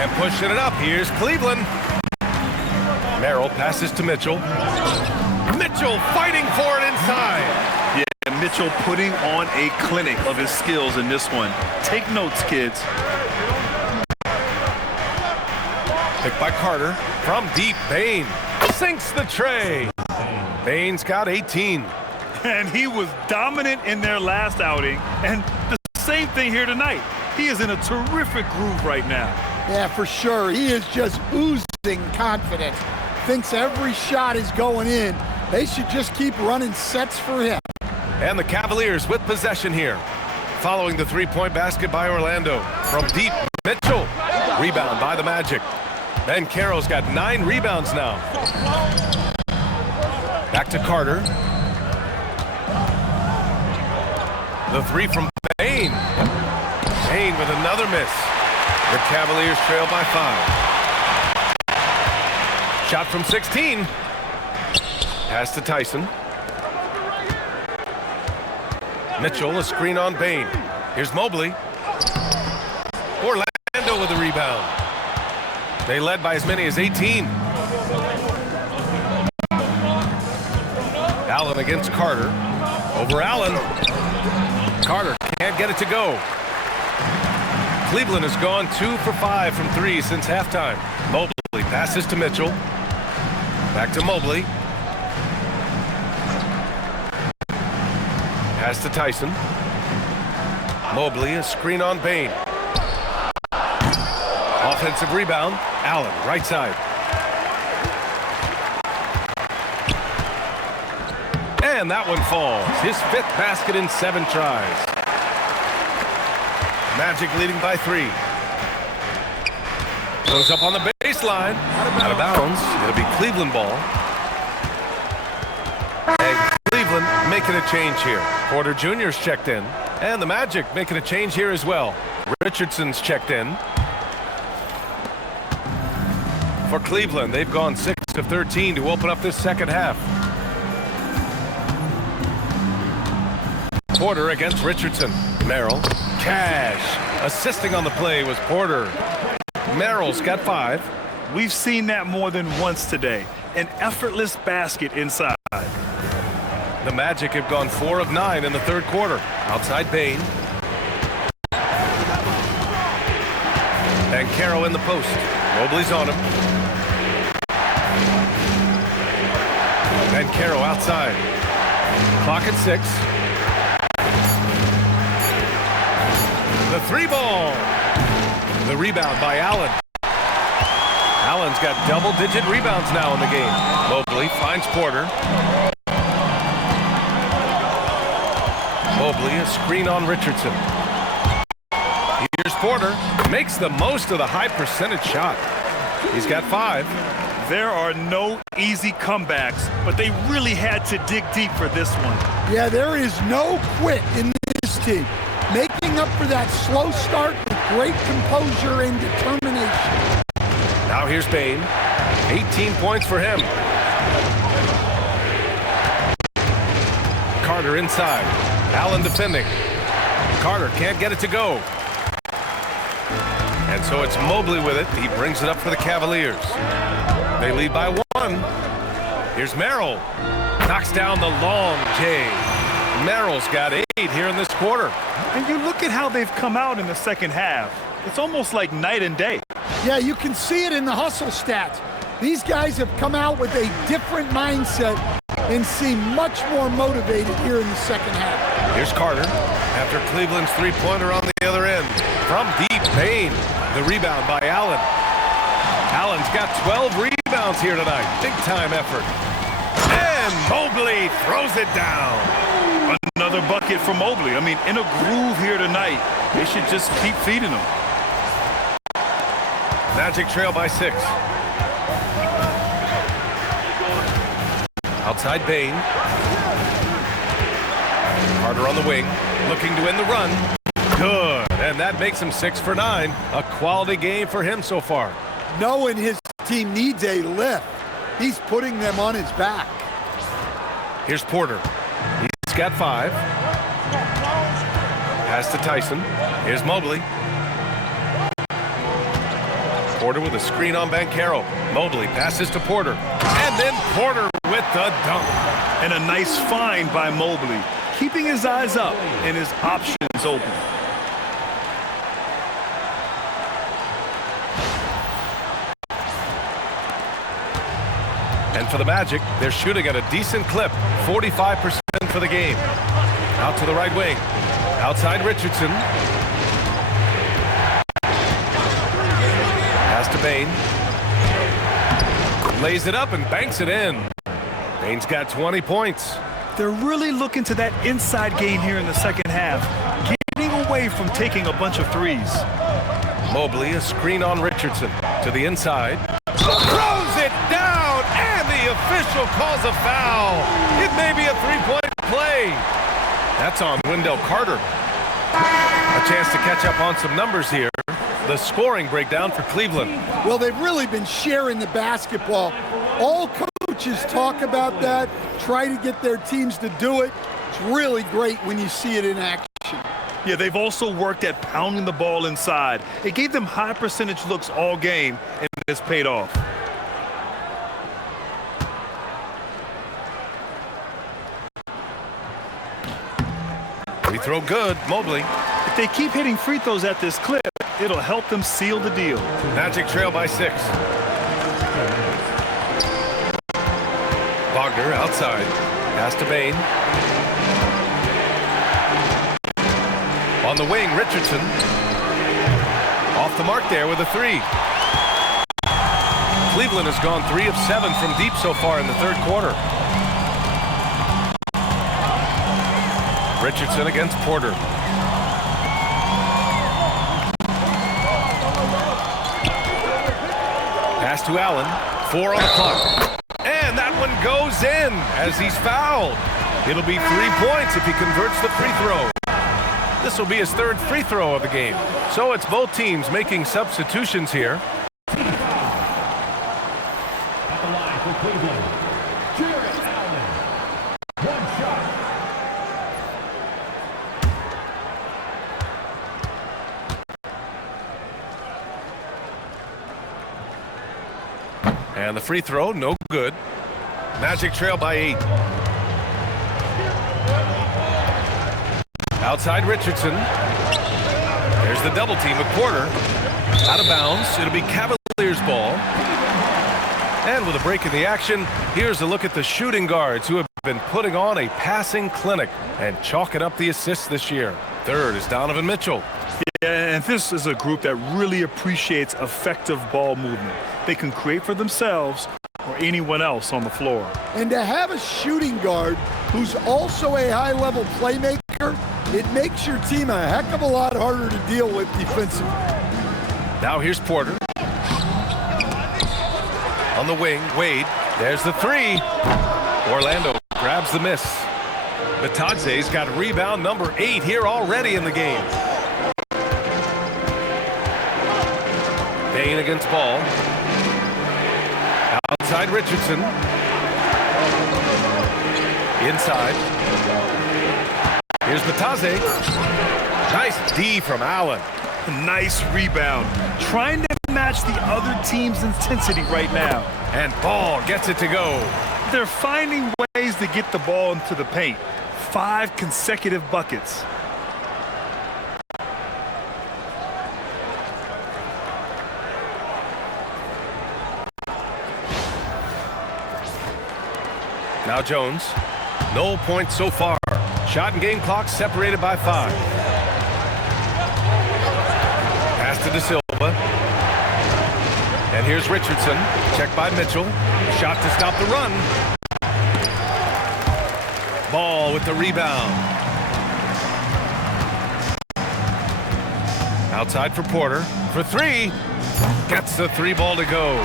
And pushing it up. Here's Cleveland. Merrill passes to Mitchell. Mitchell fighting for it inside. Yeah, Mitchell putting on a clinic of his skills in this one. Take notes, kids. Picked by Carter. From deep, Bane sinks the tray. Bane's got 18. And he was dominant in their last outing. And the same thing here tonight. He is in a terrific groove right now. Yeah, for sure. He is just oozing confidence. Thinks every shot is going in. They should just keep running sets for him. And the Cavaliers with possession here. Following the three-point basket by Orlando. From deep, Mitchell. Rebound by the Magic. Banchero's got 9 rebounds now. Back to Carter. The 3 from Bane. Bane with another miss. The Cavaliers trail by 5. Shot from 16. Pass to Tyson. Mitchell, a screen on Bane. Here's Mobley. Orlando with the rebound. They led by as many as 18. Allen against Carter. Over Allen. Carter can't get it to go. Cleveland has gone 2 for 5 from 3 since halftime. Mobley passes to Mitchell. Back to Mobley. Pass to Tyson. Mobley, a screen on Bain. Offensive rebound. Allen, right side. And that one falls. His 5th basket in 7 tries. Magic leading by 3. Goes up on the baseline. Out of bounds. It'll be Cleveland ball. And Cleveland making a change here. Porter Jr.'s checked in. And the Magic making a change here as well. Richardson's checked in. For Cleveland, they've gone 6 of 13 to open up this second half. Porter against Richardson. Merrill. Cash. Assisting on the play was Porter. Merrill's got 5. We've seen that more than once today. An effortless basket inside. The Magic have gone 4 of 9 in the 3rd quarter. Outside Bain. And Caro in the post. Mobley's on him. And Caro outside. Clock at 6. The 3 ball. The rebound by Allen. Allen's got double-digit rebounds now in the game. Mobley finds Porter. Mobley, a screen on Richardson. Here's Porter. Makes the most of the high percentage shot. He's got 5. There are no easy comebacks, but they really had to dig deep for this one. Yeah, there is no quit in this team. Making up for that slow start with great composure and determination. Now here's Bain. 18 points for him. Carter inside. Allen defending. Carter can't get it to go. And so it's Mobley with it. He brings it up for the Cavaliers. They lead by 1. Here's Merrill. Knocks down the long J. Merrill's got 8 here in this quarter. And you look at how they've come out in the second half. It's almost like night and day. Yeah, you can see it in the hustle stats. These guys have come out with a different mindset and seem much more motivated here in the second half. Here's Carter after Cleveland's 3-pointer on the other end. From deep, Bain. The rebound by Allen. Allen's got 12 rebounds here tonight. Big-time effort. And Mobley throws it down. Another bucket for Mobley. I mean, in a groove here tonight. They should just keep feeding him. Magic trail by 6. Outside Bain. Carter on the wing, looking to end the run. Good, and that makes him 6 for 9. A quality game for him so far. Knowing his team needs a lift, he's putting them on his back. Here's Porter. He's got 5. Pass to Tyson. Here's Mobley. Porter with a screen on Banchero. Mobley passes to Porter. And then Porter with the dunk. And a nice find by Mobley, keeping his eyes up and his options open. And for the Magic, they're shooting at a decent clip, 45% for the game. Out to the right wing. Outside Richardson. Pass to Bain. Lays it up and banks it in. Bain's got 20 points. They're really looking to that inside game here in the second half, getting away from taking a bunch of threes. Mobley, a screen on Richardson. To the inside. Throws it down, and the official calls a foul. It may be a 3-point play. That's on Wendell Carter. A chance to catch up on some numbers here. The scoring breakdown for Cleveland. Well, they've really been sharing the basketball. All coaches talk about that, try to get their teams to do it. It's really great when you see it in action. Yeah, they've also worked at pounding the ball inside. It gave them high percentage looks all game, and it's paid off. Free throw good, Mobley. If they keep hitting free throws at this clip, it'll help them seal the deal. Magic trail by 6. Wagner outside. Pass to Bain. On the wing, Richardson. Off the mark there with a three. Cleveland has gone 3 of 7 from deep so far in the third quarter. Richardson against Porter. Pass to Allen. 4 on the clock. And that one goes in as he's fouled. It'll be 3 points if he converts the free throw. This will be his third free throw of the game. So it's both teams making substitutions here. At the line for Cleveland, Jarrett Allen. 1 shot. And the free throw, no good. Magic trail by 8. Outside Richardson. There's the double team with Porter. Out of bounds. It'll be Cavaliers ball. And with a break in the action, here's a look at the shooting guards who have been putting on a passing clinic and chalking up the assists this year. Third is Donovan Mitchell. Yeah, and this is a group that really appreciates effective ball movement. They can create for themselves or anyone else on the floor. And to have a shooting guard who's also a high-level playmaker, it makes your team a heck of a lot harder to deal with defensively. Now here's Porter. On the wing, Wade. There's the three. Orlando grabs the miss. Batadze's got rebound number 8 here already in the game. Bain against Ball. Outside Richardson. Inside. Here's Batadze. Nice D from Allen. Nice rebound. Trying to match the other team's intensity right now. And Ball gets it to go. They're finding ways to get the ball into the paint. 5 consecutive buckets. Now Jones. No points so far. Shot and game clock separated by 5. Pass to De Silva. And here's Richardson. Checked by Mitchell. Shot to stop the run. Ball with the rebound. Outside for Porter. For 3. Gets the 3 ball to go.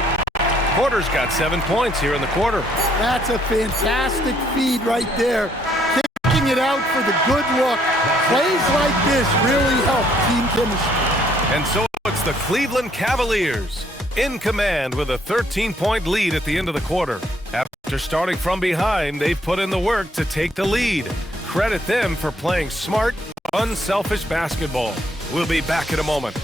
Porter's got 7 points here in the quarter. That's a fantastic feed right there. Kicking it out for the good look. Plays like this really help team chemistry. And so it's the Cleveland Cavaliers in command with a 13-point lead at the end of the quarter. After starting from behind, they've put in the work to take the lead. Credit them for playing smart, unselfish basketball. We'll be back in a moment.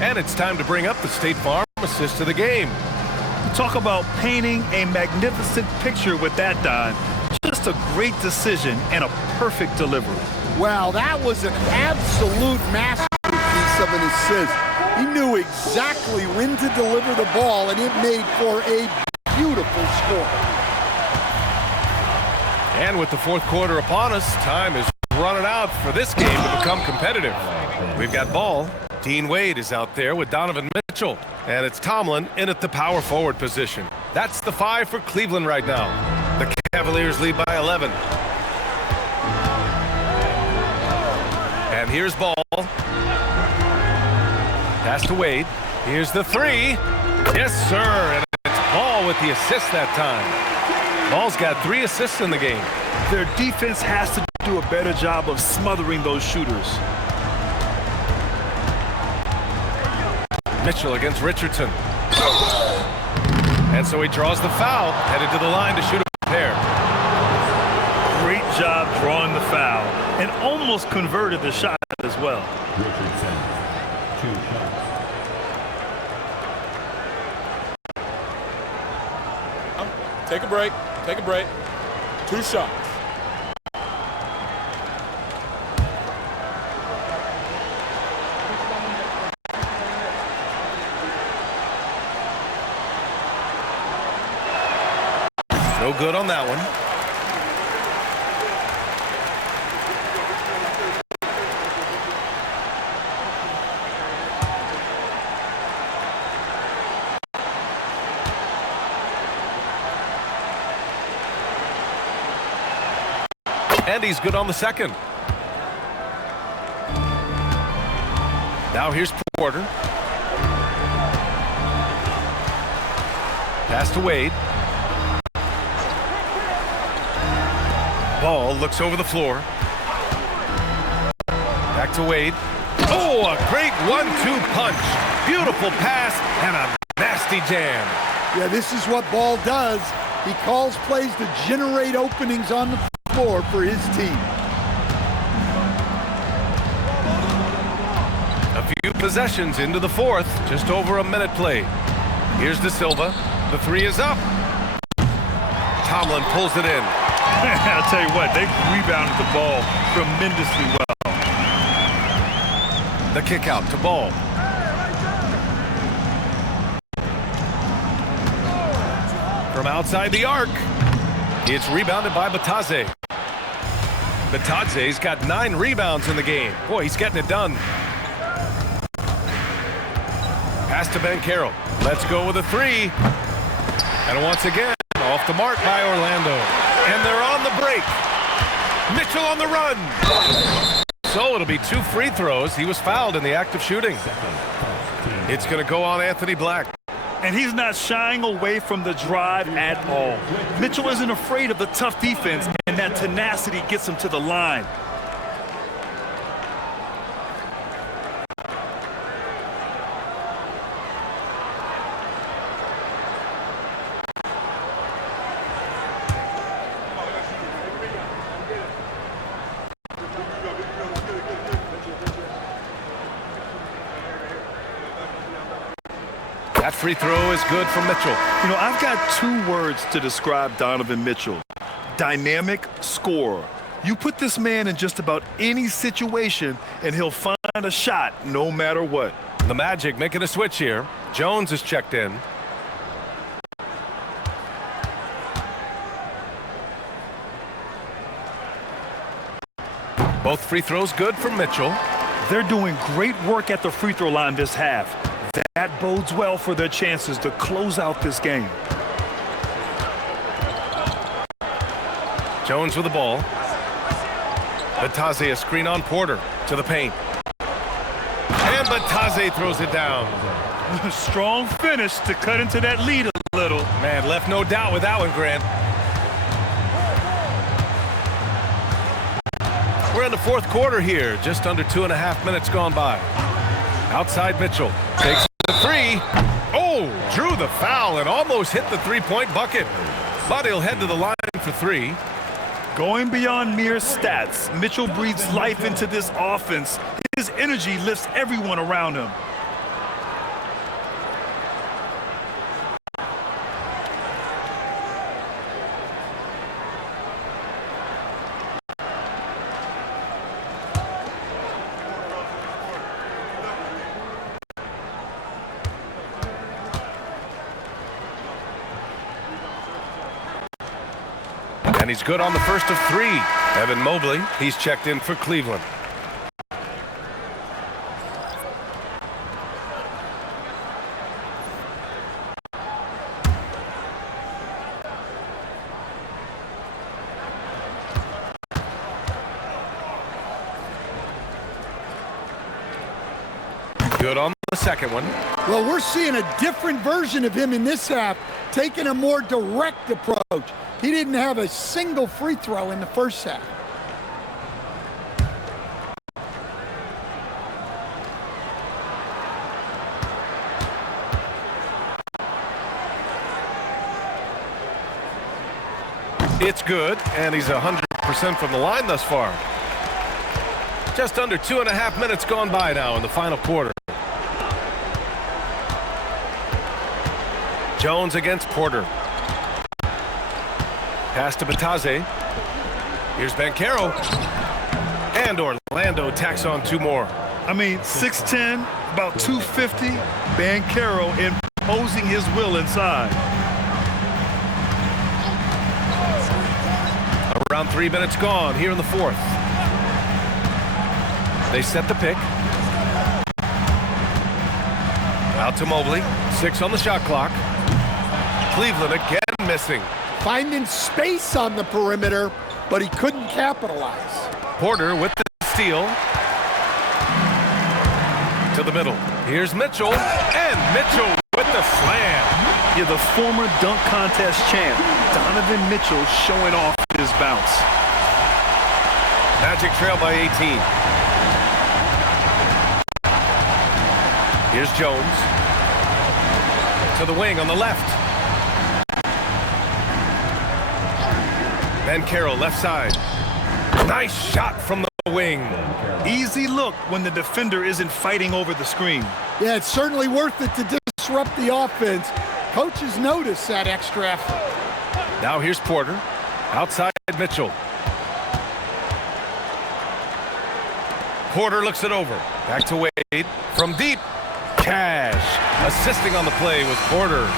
And it's time to bring up the State Farm assist of the game. Talk about painting a magnificent picture with that, Don. Just a great decision and a perfect delivery. Wow, that was an absolute masterpiece of an assist. He knew exactly when to deliver the ball, and it made for a beautiful score. And with the fourth quarter upon us, time is running out for this game to become competitive. We've got ball. Dean Wade is out there with Donovan Mitchell. And it's Tomlin in at the power forward position. That's the 5 for Cleveland right now. The Cavaliers lead by 11. And here's Ball. Pass to Wade. Here's the 3. Yes, sir. And it's Ball with the assist that time. Ball's got 3 assists in the game. Their defense has to do a better job of smothering those shooters. Mitchell against Richardson. And so he draws the foul, headed to the line to shoot a pair. Great job drawing the foul and almost converted the shot as well. Richardson, 2 shots. Take a break. Take a break. 2 shots. No good on that one. And he's good on the second. Now here's Porter. Pass to Wade. Ball looks over the floor. Back to Wade. Oh, a great 1-2 punch. Beautiful pass and a nasty jam. Yeah, this is what Ball does. He calls plays to generate openings on the floor for his team. A few possessions into the fourth, just over a minute played. Here's De Silva. The three is up. Tomlin pulls it in. I'll tell you what, they rebounded the ball tremendously well. The kick out to Ball. From outside the arc. It's rebounded by Batadze. Batadze's got 9 rebounds in the game. Boy, he's getting it done. Pass to Banchero. Let's go with a three. And once again, off the mark by Orlando. And they're on the break. Mitchell on the run. So it'll be 2 free throws. He was fouled in the act of shooting. It's going to go on Anthony Black. And he's not shying away from the drive at all. Mitchell isn't afraid of the tough defense, and that tenacity gets him to the line. That free throw is good for Mitchell. You know, I've got 2 words to describe Donovan Mitchell. Dynamic scorer. You put this man in just about any situation, and he'll find a shot no matter what. The Magic making a switch here. Jones is checked in. Both free throws good for Mitchell. They're doing great work at the free throw line this half. That bodes well for their chances to close out this game. Jones with the ball. Batadze a screen on Porter to the paint. And Batadze throws it down. Strong finish to cut into that lead a little. Man, left no doubt with that one, Grant. We're in the fourth quarter here. Just under 2.5 minutes gone by. Outside Mitchell. Takes the three. Oh, drew the foul and almost hit the three-point bucket. But he'll head to the line for 3. Going beyond mere stats, Mitchell breathes life into this offense. His energy lifts everyone around him. And he's good on the first of 3. Evan Mobley, he's checked in for Cleveland. Good on the second one. Well, we're seeing a different version of him in this half, taking a more direct approach. He didn't have a single free throw in the first half. It's good, and he's 100% from the line thus far. Just under 2.5 minutes gone by now in the final quarter. Jones against Porter. Pass to Batadze. Here's Banchero. And Orlando tacks on 2 more. I mean, 6'10", about 250. Banchero imposing his will inside. Around 3 minutes gone here in the fourth. They set the pick. Out to Mobley. 6 on the shot clock. Cleveland again missing. Finding space on the perimeter, but he couldn't capitalize. Porter with the steal. To the middle. Here's Mitchell. And Mitchell with the slam. Yeah, the former dunk contest champ, Donovan Mitchell, showing off his bounce. Magic trail by 18. Here's Jones. To the wing on the left. Van Carroll left side. Nice shot from the wing. Easy look when the defender isn't fighting over the screen. Yeah, it's certainly worth it to disrupt the offense. Coaches notice that extra effort. Now here's Porter. Outside Mitchell. Porter looks it over. Back to Wade. From deep. Cash. Assisting on the play was Porter.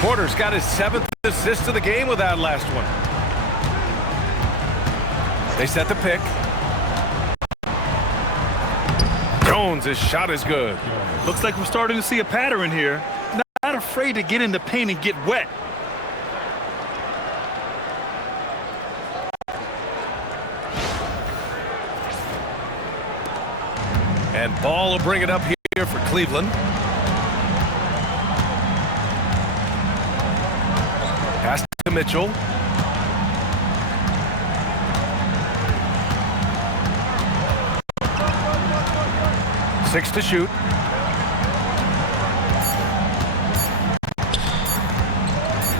Porter's got his 7th assist of the game with that last one. They set the pick. Jones' shot is good. Looks like we're starting to see a pattern here. Not afraid to get in the paint and get wet. And Ball will bring it up here for Cleveland. Pass to Mitchell. Six to shoot.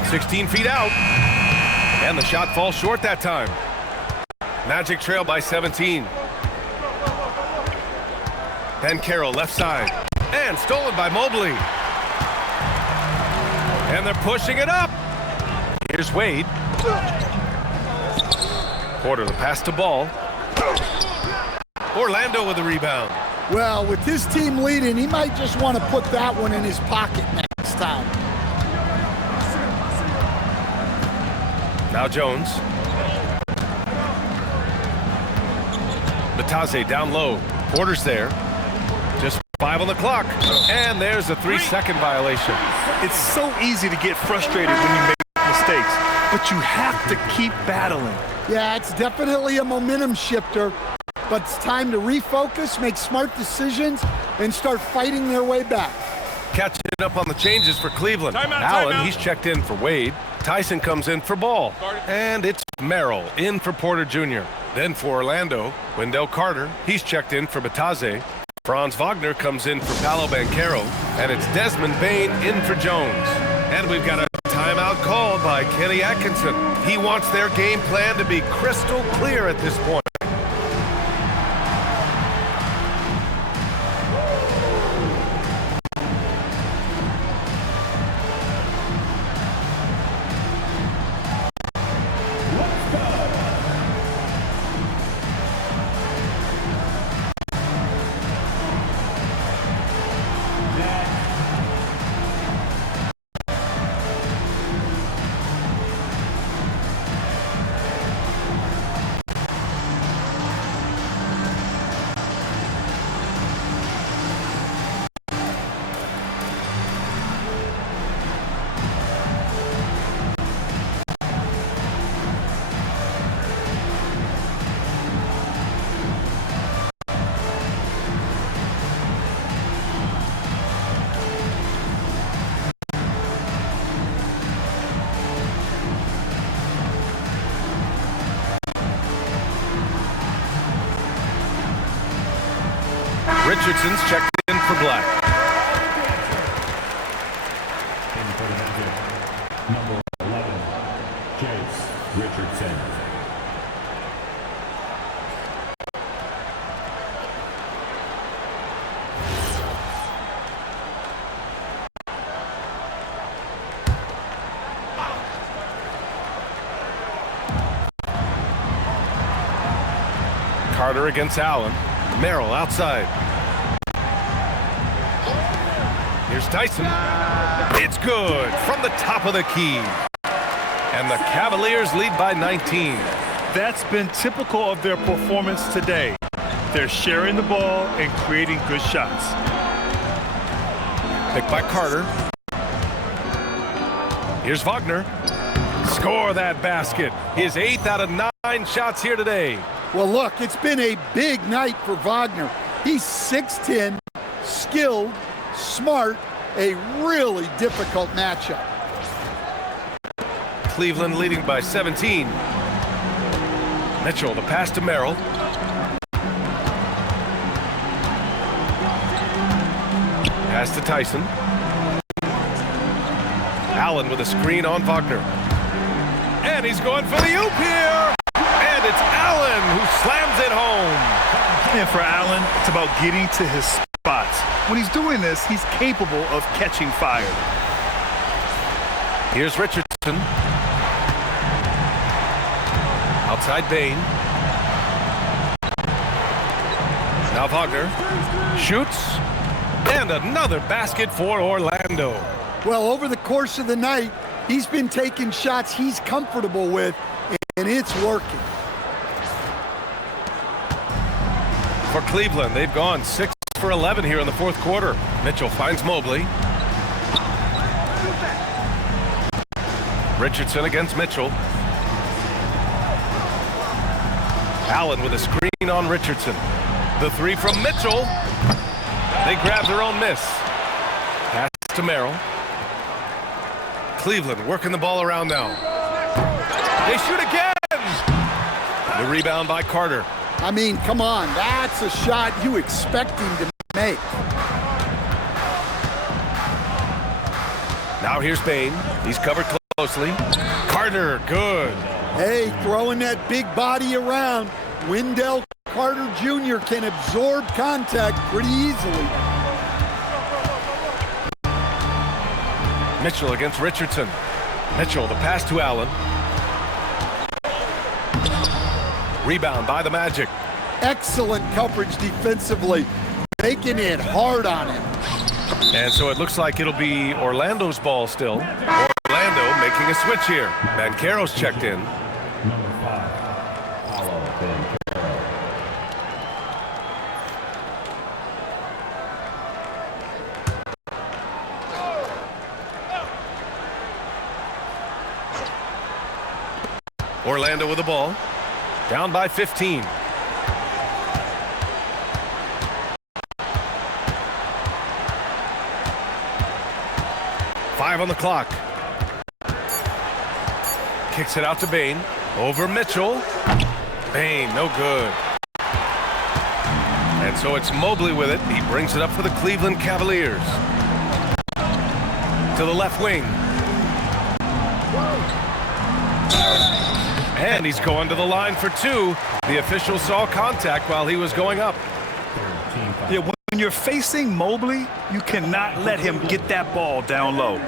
$16 feet out. And the shot falls short that time. Magic trail by 17. Van Carroll left side. And stolen by Mobley. And they're pushing it up. Here's Wade. Porter the pass to Ball. Orlando with the rebound. Well, with his team leading, he might just want to put that one in his pocket next time. Now Jones. Bataze down low. Porter's there. Just 5 on the clock. And there's a 3-second violation. It's so easy to get frustrated when you make mistakes, but you have to keep battling. Yeah, it's definitely a momentum shifter, but it's time to refocus, make smart decisions, and start fighting their way back. Catching up on the changes for Cleveland. Timeout, Allen, timeout. he's checked in for Wade. Tyson comes in for Ball. And it's Merrill in for Porter Jr. Then for Orlando, Wendell Carter, he's checked in for Bataze. Franz Wagner comes in for Paolo Banchero. And it's Desmond Bain in for Jones. And we've got a timeout called by Kenny Atkinson. He wants their game plan to be crystal clear at this point. Richardson's checked in for Black. In for the Magic, number 11, Chase Richardson. Carter against Allen. Merrill outside. Here's Tyson. It's good from the top of the key. And the Cavaliers lead by 19. That's been typical of their performance today. They're sharing the ball and creating good shots. Picked by Carter. Here's Wagner. Score that basket. His 8th out of 9 shots here today. Well, look, it's been a big night for Wagner. He's 6'10", skilled, smart, a really difficult matchup. Cleveland leading by 17. Mitchell, the pass to Merrill. Pass to Tyson. Allen with a screen on Wagner. And he's going for the oop here. And it's Allen who slams it home. And for Allen, it's about getting to his spots. When he's doing this, he's capable of catching fire. Here's Richardson. Outside Bain. Now Wagner shoots. And another basket for Orlando. Well, over the course of the night, he's been taking shots he's comfortable with, and it's working. For Cleveland, they've gone 6 for 11 here in the 4th quarter. Mitchell finds Mobley. Richardson against Mitchell. Allen with a screen on Richardson. The 3 from Mitchell. They grab their own miss. Pass to Merrill. Cleveland working the ball around now. They shoot again. The rebound by Carter. I mean, come on, that's a shot you expect him to make. Now here's Bain. He's covered closely. Carter, good. Hey, throwing that big body around. Wendell Carter Jr. can absorb contact pretty easily. Mitchell against Richardson. Mitchell, the pass to Allen. Rebound by the Magic. Excellent coverage defensively, making it hard on him. And so it looks like it'll be Orlando's ball still. Orlando making a switch here. Banchero's checked in. Number 5, Paolo Banchero. Orlando with the ball. Down by 15. Five on the clock. Kicks it out to Bain. Over Mitchell. Bain, no good. And so it's Mobley with it. He brings it up for the Cleveland Cavaliers. To the left wing. And he's going to the line for 2. The official saw contact while he was going up. Yeah, when you're facing Mobley, you cannot let him get that ball down low.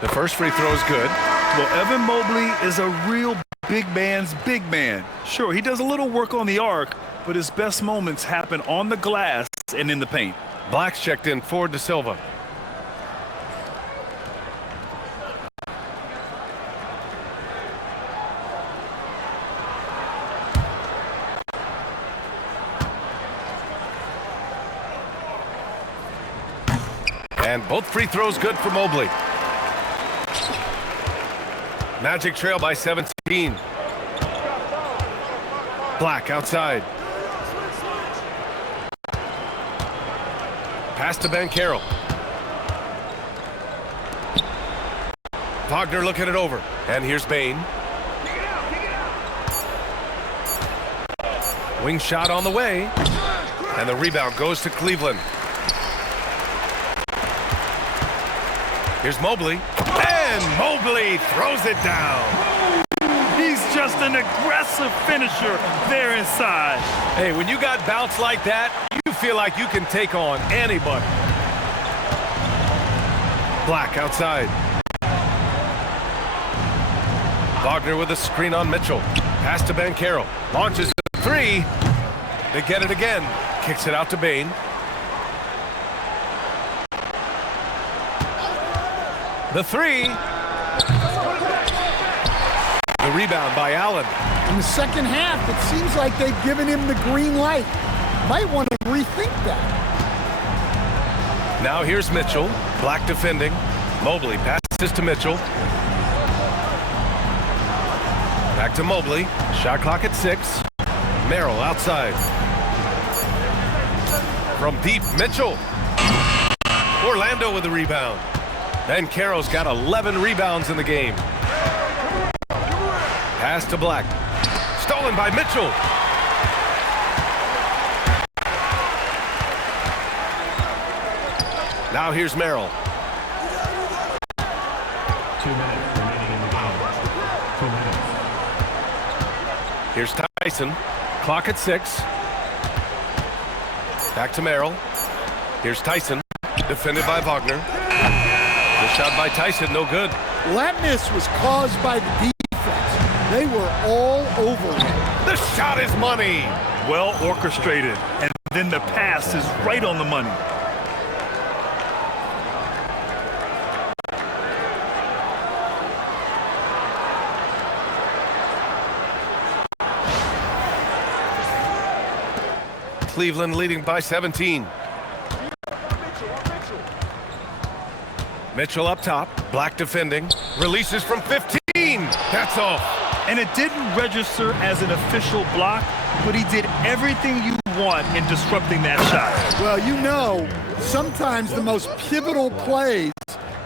The first free throw is good. Well, Evan Mobley is a real big man's big man. Sure, he does a little work on the arc, but his best moments happen on the glass and in the paint. Black's checked in for De Silva. And both free throws good for Mobley. Magic trail by 17. Black outside. Pass to Banchero. Wagner looking it over. And here's Bain. Wing shot on the way. And the rebound goes to Cleveland. Here's Mobley. And Mobley throws it down. He's just an aggressive finisher there inside. Hey, when you got bounce like that, you feel like you can take on anybody. Black outside. Wagner with a screen on Mitchell. Pass to Banchero. Launches the three. They get it again. Kicks it out to Bain. The three. The rebound by Allen. In the second half, it seems like they've given him the green light. Might want to rethink that. Now here's Mitchell. Black defending. Mobley passes to Mitchell. Back to Mobley. Shot clock at 6. Merrill outside. From deep, Mitchell. Orlando with the rebound. Banchero's got 11 rebounds in the game. Pass to Black. Stolen by Mitchell. Now here's Merrill. 2 minutes remaining in the game. 2 minutes. Here's Tyson. Clock at 6. Back to Merrill. Here's Tyson. Defended by Wagner. The shot by Tyson, no good. Well, that miss was caused by the defense. They were all over him. The shot is money. Well orchestrated, and then the pass is right on the money. Cleveland leading by 17. Mitchell up top. Black defending. Releases from 15. That's off. And it didn't register as an official block, but he did everything you want in disrupting that shot. Well, you know, sometimes the most pivotal plays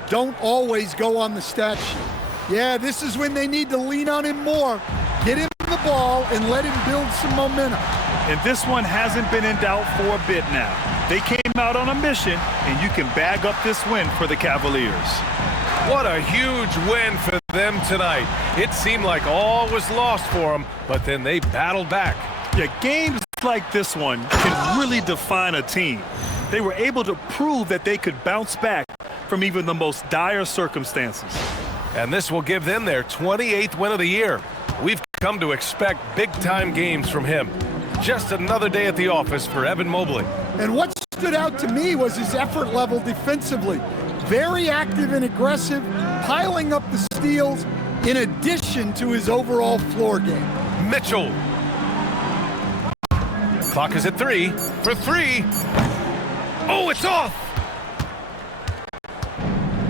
don't always go on the stat sheet. Yeah, this is when they need to lean on him more. Get him the ball and let him build some momentum. And this one hasn't been in doubt for a bit now. They came out on a mission, and you can bag up this win for the Cavaliers. What a huge win for them tonight. It seemed like all was lost for them, but then they battled back. Yeah, games like this one can really define a team. They were able to prove that they could bounce back from even the most dire circumstances. And this will give them their 28th win of the year. We've come to expect big-time games from him. Just another day at the office for Evan Mobley. And what stood out to me was his effort level defensively. Very active and aggressive, piling up the steals in addition to his overall floor game. Mitchell. Clock is at 3 for 3. Oh, it's off!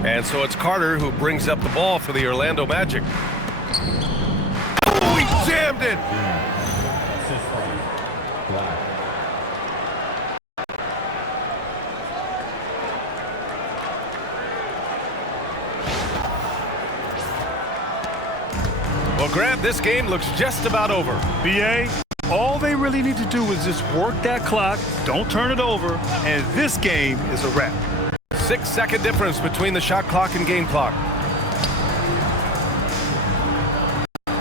And so it's Carter who brings up the ball for the Orlando Magic. Oh, he jammed it! Assist by Black. Well, Grant, this game looks just about over. BA, all they really need to do is just work that clock, don't turn it over, and this game is a wrap. 6-second difference between the shot clock and game clock.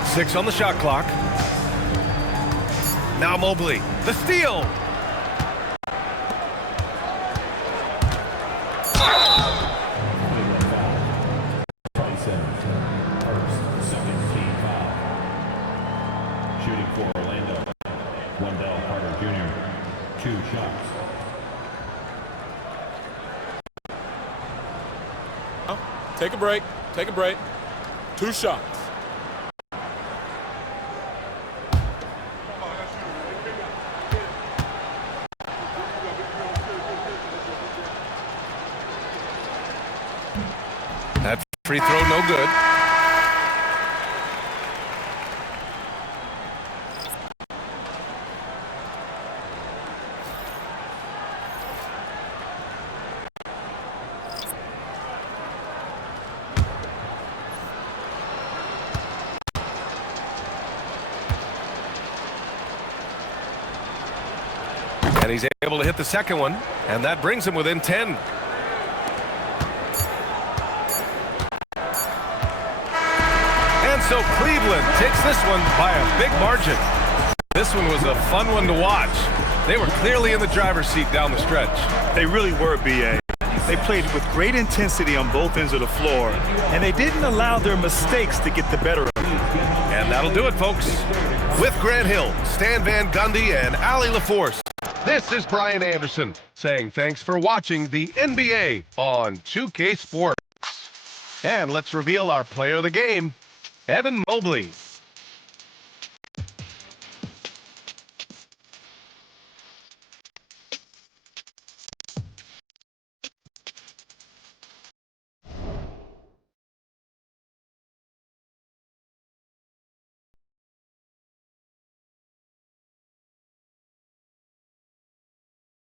6 on the shot clock. Now Mobley, the steal. Tyson, first, second team foul. Shooting for Orlando. Wendell Carter Jr. 2 shots. Take a break. Take a break. 2 shots. That free throw no good. And he's able to hit the second one, and that brings him within 10. And so Cleveland takes this one by a big margin. This one was a fun one to watch. They were clearly in the driver's seat down the stretch. They really were, B.A. They played with great intensity on both ends of the floor, and they didn't allow their mistakes to get the better of them. And that'll do it, folks. With Grant Hill, Stan Van Gundy, and Allie LaForce, this is Brian Anderson saying thanks for watching the NBA on 2K Sports. And let's reveal our player of the game, Evan Mobley.